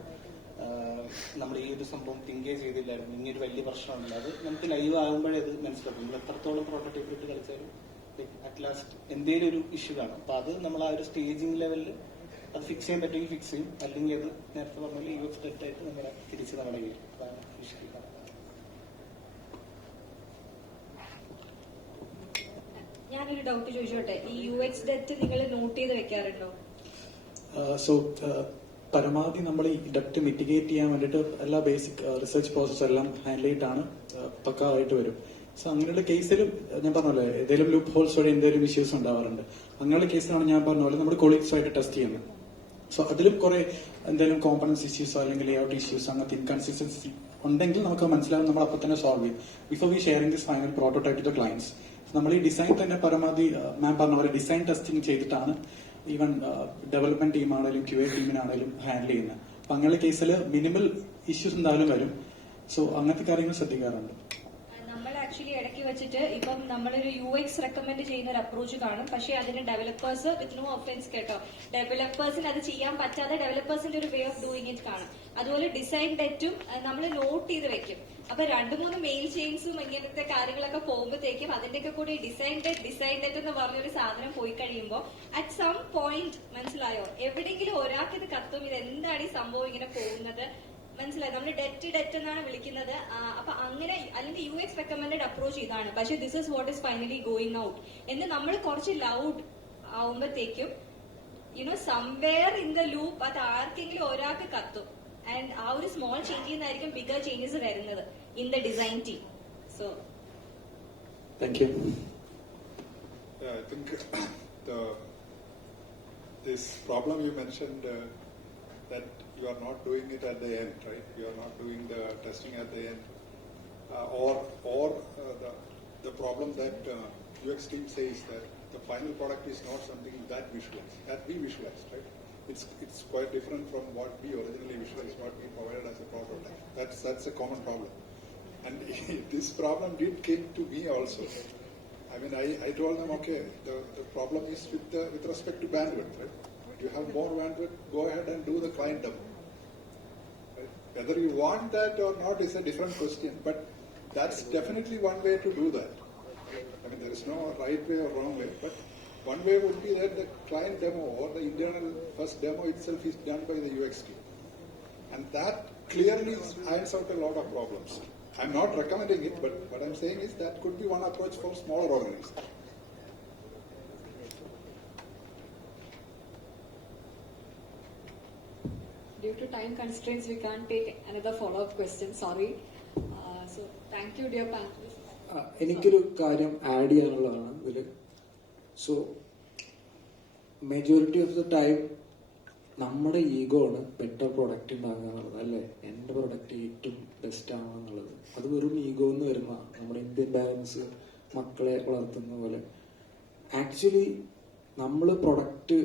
നമ്മൾ ഈ ഒരു സംഭവം തിങ്കേ ചെയ്തില്ലായിരുന്നു, ഇങ്ങനൊരു വലിയ പ്രശ്നമുണ്ട്. അത് നമുക്ക് ലൈവ് ആകുമ്പോഴേ അത് മനസ്സിലാക്കും. നമ്മൾ എത്രത്തോളം പ്രോട്ടോടൈപ്പ് ഇട്ട് കളിച്ചാലും അറ്റ് ലാസ്റ്റ് എന്തെങ്കിലും ഒരു ഇഷ്യൂ കാണും. അപ്പൊ അത് നമ്മൾ ആ ഒരു സ്റ്റേജിങ് ലെവലിൽ അത് ഫിക്സ് ചെയ്യാൻ പറ്റുമെങ്കിൽ ഫിക്സ് ചെയ്യും, അല്ലെങ്കിൽ അത് നേരത്തെ പറഞ്ഞാൽ UX തെറ്റായിട്ട് നമ്മളെ തിരിച്ച് നമ്മുടെ കയ്യിൽ. അതാണ് ഇഷ്യൂ. ഞാനൊരു ഡൗട്ട് ചോദിച്ചോട്ടെ, ഈ UX ഡെറ്റ് നിങ്ങൾ നോട്ട് ചെയ്ത് വെക്കാറുണ്ടോ? സോ പരമാവധി നമ്മൾ ഈ ഡെറ്റ് മിറ്റിഗേറ്റ് ചെയ്യാൻ വേണ്ടിയിട്ട് എല്ലാ ബേസിക് റിസർച്ച് പ്രോസസ് എല്ലാം ഹാൻഡിൽ ചെയ്തിട്ടാണ് പക്കാവായിട്ട് വരും. സോ അങ്ങനെയുള്ള കേസിലും ഞാൻ പറഞ്ഞ പോലെ ഏതെങ്കിലും ലൂപ്പ് ഹോൾസ് വഴി എന്തെങ്കിലും ഇഷ്യൂസ് ഉണ്ടാവാറുണ്ട്. അങ്ങനെയുള്ള കേസിലാണ് ഞാൻ പറഞ്ഞ പോലെ നമ്മുടെ കൊളീഗ്സുമായിട്ട് ടെസ്റ്റ് ചെയ്യുന്നത്. സോ അതിലും കുറെ എന്തെങ്കിലും കോമ്പണൻസ് ഇഷ്യൂസോ അല്ലെങ്കിൽ ലേഔട്ട് ഇഷ്യൂസ് അങ്ങനത്തെ ഇൻകൺസിസ്റ്റൻസി ഉണ്ടെങ്കിൽ നമുക്ക് മനസ്സിലാവും, നമ്മൾ അപ്പോൾ തന്നെ സോൾവ് ചെയ്യും before we sharing this final prototype to the clients. നമ്മൾ ഈ ഡിസൈൻ തന്നെ പരമാവധി മാം പറഞ്ഞ പോലെ ഡിസൈൻ ടെസ്റ്റിംഗ് ചെയ്തിട്ടാണ് ഈവൻ ഡെവലപ്മെന്റ് ടീമാണെങ്കിലും QA ടീമിനാണെങ്കിലും ഹാൻഡിൽ ചെയ്യുന്നത്. അപ്പൊ അങ്ങനെയുള്ള കേസിൽ മിനിമൽ ഇഷ്യൂസ് എന്തായാലും വരും. സോ അങ്ങനത്തെ കാര്യങ്ങൾ ശ്രദ്ധിക്കാറുണ്ട്. നമ്മൾ ആക്ച്വലി ഇടയ്ക്ക് വെച്ചിട്ട് ഇപ്പം നമ്മളൊരു UX റെക്കമെൻഡ് ചെയ്യുന്ന ഒരു അപ്രോച്ച് കാണും. പക്ഷേ അതിന് ഡെവലപ്പേഴ്സ് വിത്ത് നോ ഒഫൻസ് കേട്ടോ, ഡെവലപ്പേഴ്സിന് അത് ചെയ്യാൻ പറ്റാതെ ഡെവലപ്പേഴ്സിന്റെ ഒരു വേ ഓഫ് ഡൂയിങ് ഇറ്റ് കാണും. അതുപോലെ ഡിസൈൻ ഡെറ്റും നമ്മൾ നോട്ട് ചെയ്ത് വെക്കും. അപ്പൊ 2-3 മെയിൽ ചെയിൻസും ഇങ്ങനത്തെ കാര്യങ്ങളൊക്കെ പോകുമ്പോഴത്തേക്കും അതിന്റെയൊക്കെ കൂടി ഡിസൈൻ ഡെറ്റ് എന്ന് പറഞ്ഞൊരു സാധനം പോയി കഴിയുമ്പോൾ അറ്റ് സം പോയിന്റ് മനസ്സിലായോ, എവിടെയെങ്കിലും ഒരാൾക്ക് ഇത് കത്തും, ഇത് എന്താണ് ഈ സംഭവം ഇങ്ങനെ പോകുന്നത് മനസ്സിലായി. നമ്മൾ ഡെറ്റ് എന്നാണ് വിളിക്കുന്നത്. അപ്പൊ അങ്ങനെ അല്ലെങ്കിൽ UX റെക്കമെൻഡഡ് അപ്രോച്ച് ഇതാണ്, പക്ഷെ this is what is finally going out എന്ന് നമ്മൾ കുറച്ച് ലൗഡ് ആവുമ്പോഴത്തേക്കും സംവെയർ ഇൻ ദ ലൂപ്പ് അത് ആർക്കെങ്കിലും ഒരാൾക്ക് കത്തും. ആൻഡ് ആ ഒരു സ്മോൾ ചേഞ്ചിൽ നിന്നായിരിക്കും ബിഗർ ചേഞ്ചസ് വരുന്നത് in the design team. So thank you. I think this problem you mentioned that you are not doing it at the end, right? You are not doing the testing at the end, or the problem that UX team says that the final product is not something that we visualize, right? It's quite different from what we originally visualized, what we provided as a prototype. That's a common problem, and this problem did came to me also. I mean, I told them, okay, the problem is with respect to bandwidth, right? You have more bandwidth, go ahead and do the client demo. Right? Whether you want that or not is a different question, but that's definitely one way to do that. I mean, there is no right way or wrong way, but one way would be that the client demo or the internal first demo itself is done by the UX team. And that clearly irons out a lot of problems. I'm not recommending it, but what I'm saying is that could be one approach for smaller organizations. Due to time constraints, we can't take another follow-up question. Sorry. So, thank you, dear panelists. എനിക്കൊരു കാര്യം ആഡ് ചെയ്യാനുള്ളതാണ് ഇതിൽ. So majority of the time നമ്മുടെ ഈഗോ ആണ് ബെറ്റർ പ്രൊഡക്റ്റ് ഉണ്ടാകുക എന്നുള്ളത്, അല്ലേ? എൻ്റെ പ്രൊഡക്റ്റ് ഏറ്റവും ബെസ്റ്റ് ആണെന്നുള്ളത് അത് വെറും ഈഗോ എന്ന് വരുന്ന നമ്മുടെ ഇന്ത്യൻ പാരൻസ് മക്കളെ വളർത്തുന്ന പോലെ. ആക്ച്വലി നമ്മൾ പ്രൊഡക്റ്റ്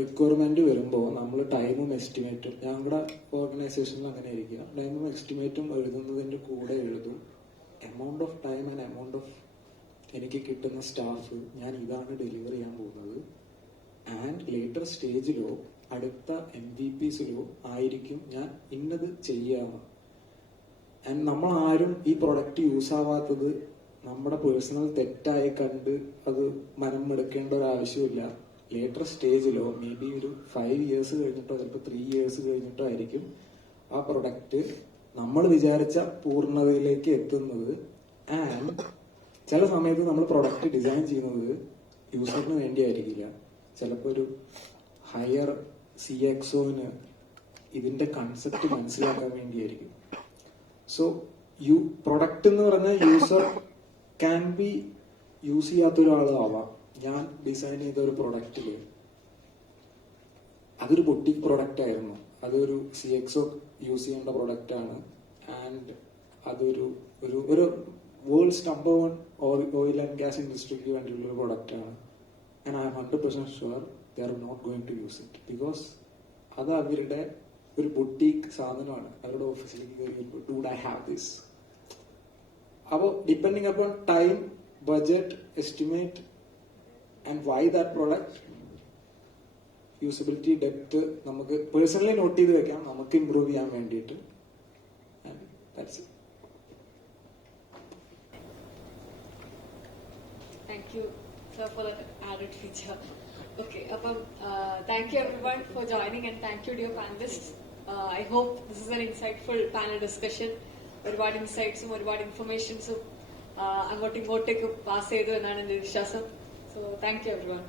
റിക്വയർമെന്റ് വരുമ്പോൾ നമ്മൾ ടൈമും എസ്റ്റിമേറ്റും, ഞങ്ങളുടെ ഓർഗനൈസേഷനിൽ അങ്ങനെ ഇരിക്കുക, ടൈമും എസ്റ്റിമേറ്റും എഴുതുന്നതിൻ്റെ കൂടെ എഴുതും amount of time and amount of എനിക്ക് കിട്ടുന്ന സ്റ്റാഫ്, ഞാൻ ഇതാണ് ഡെലിവർ ചെയ്യാൻ പോകുന്നത്. ആൻഡ് ലേറ്റർ സ്റ്റേജിലോ അടുത്ത MVPസിലോ ആയിരിക്കും ഞാൻ ഇന്നത് ചെയ്യാമെന്ന്. ആൻഡ് നമ്മൾ ആരും ഈ പ്രൊഡക്റ്റ് യൂസ് ആവാത്തത് നമ്മുടെ പേഴ്സണൽ തെറ്റായി കണ്ട് അത് മനമെടുക്കേണ്ട ഒരു ആവശ്യമില്ല. ലേറ്റർ സ്റ്റേജിലോ മേ ബി ഒരു 5 years കഴിഞ്ഞിട്ടോ ചിലപ്പോൾ 3 years കഴിഞ്ഞിട്ടോ ആയിരിക്കും ആ പ്രൊഡക്റ്റ് നമ്മൾ വിചാരിച്ച പൂർണ്ണതയിലേക്ക് എത്തുന്നത്. ആൻഡ് ചില സമയത്ത് നമ്മൾ പ്രൊഡക്റ്റ് ഡിസൈൻ ചെയ്യുന്നത് യൂസറിന് വേണ്ടി ആയിരിക്കില്ല, ചിലപ്പോൾ ഒരു ഹയർ CXOന് ഇതിന്റെ കൺസെപ്റ്റ് മനസ്സിലാക്കാൻ വേണ്ടിയായിരിക്കും. സോ പ്രൊഡക്റ്റ് എന്ന് പറഞ്ഞാൽ യൂസർ ക്യാൻ ബി യൂസ് ചെയ്യാത്ത ഒരാളാവാം. ഞാൻ ഡിസൈൻ ചെയ്ത ഒരു പ്രൊഡക്റ്റില് അതൊരു ബൊട്ടിക് പ്രൊഡക്റ്റ് ആയിരുന്നു, അതൊരു CXO യൂസ് ചെയ്യേണ്ട പ്രൊഡക്റ്റ് ആണ്. ആൻഡ് അതൊരു ഒരു world's number 1 oil and gas ഇൻഡസ്ട്രിക്ക് വേണ്ടിയുള്ള ഒരു പ്രൊഡക്റ്റ് ആണ്. And I'm 100% sure they are not going to use it because അത് അവരുടെ ഒരു ബൊട്ടീക്ക് സാധനമാണ്. അവരുടെ ഓഫീസിലേക്ക് കയറി ഡൂഡ് ഐ ഹാവ് ദിസ്. അപ്പോൾ depending upon time, budget, estimate and why that product, usability, depth നമുക്ക് പേഴ്സണലി നോട്ട് ചെയ്ത് വെക്കാം നമുക്ക് ഇംപ്രൂവ് ചെയ്യാൻ വേണ്ടിയിട്ട്. And that's it. Thank you, sir, for that added feature. Okay, thank you everyone for joining and thank you dear panelists. I hope this is an insightful panel discussion. ഒരുപാട് ഇൻസൈറ്റ്സും ഒരുപാട് ഇൻഫർമേഷൻസും അങ്ങോട്ടും ഇങ്ങോട്ടേക്ക് പാസ് ചെയ്തു എന്നാണ് എന്റെ വിശ്വാസം. So thank you everyone.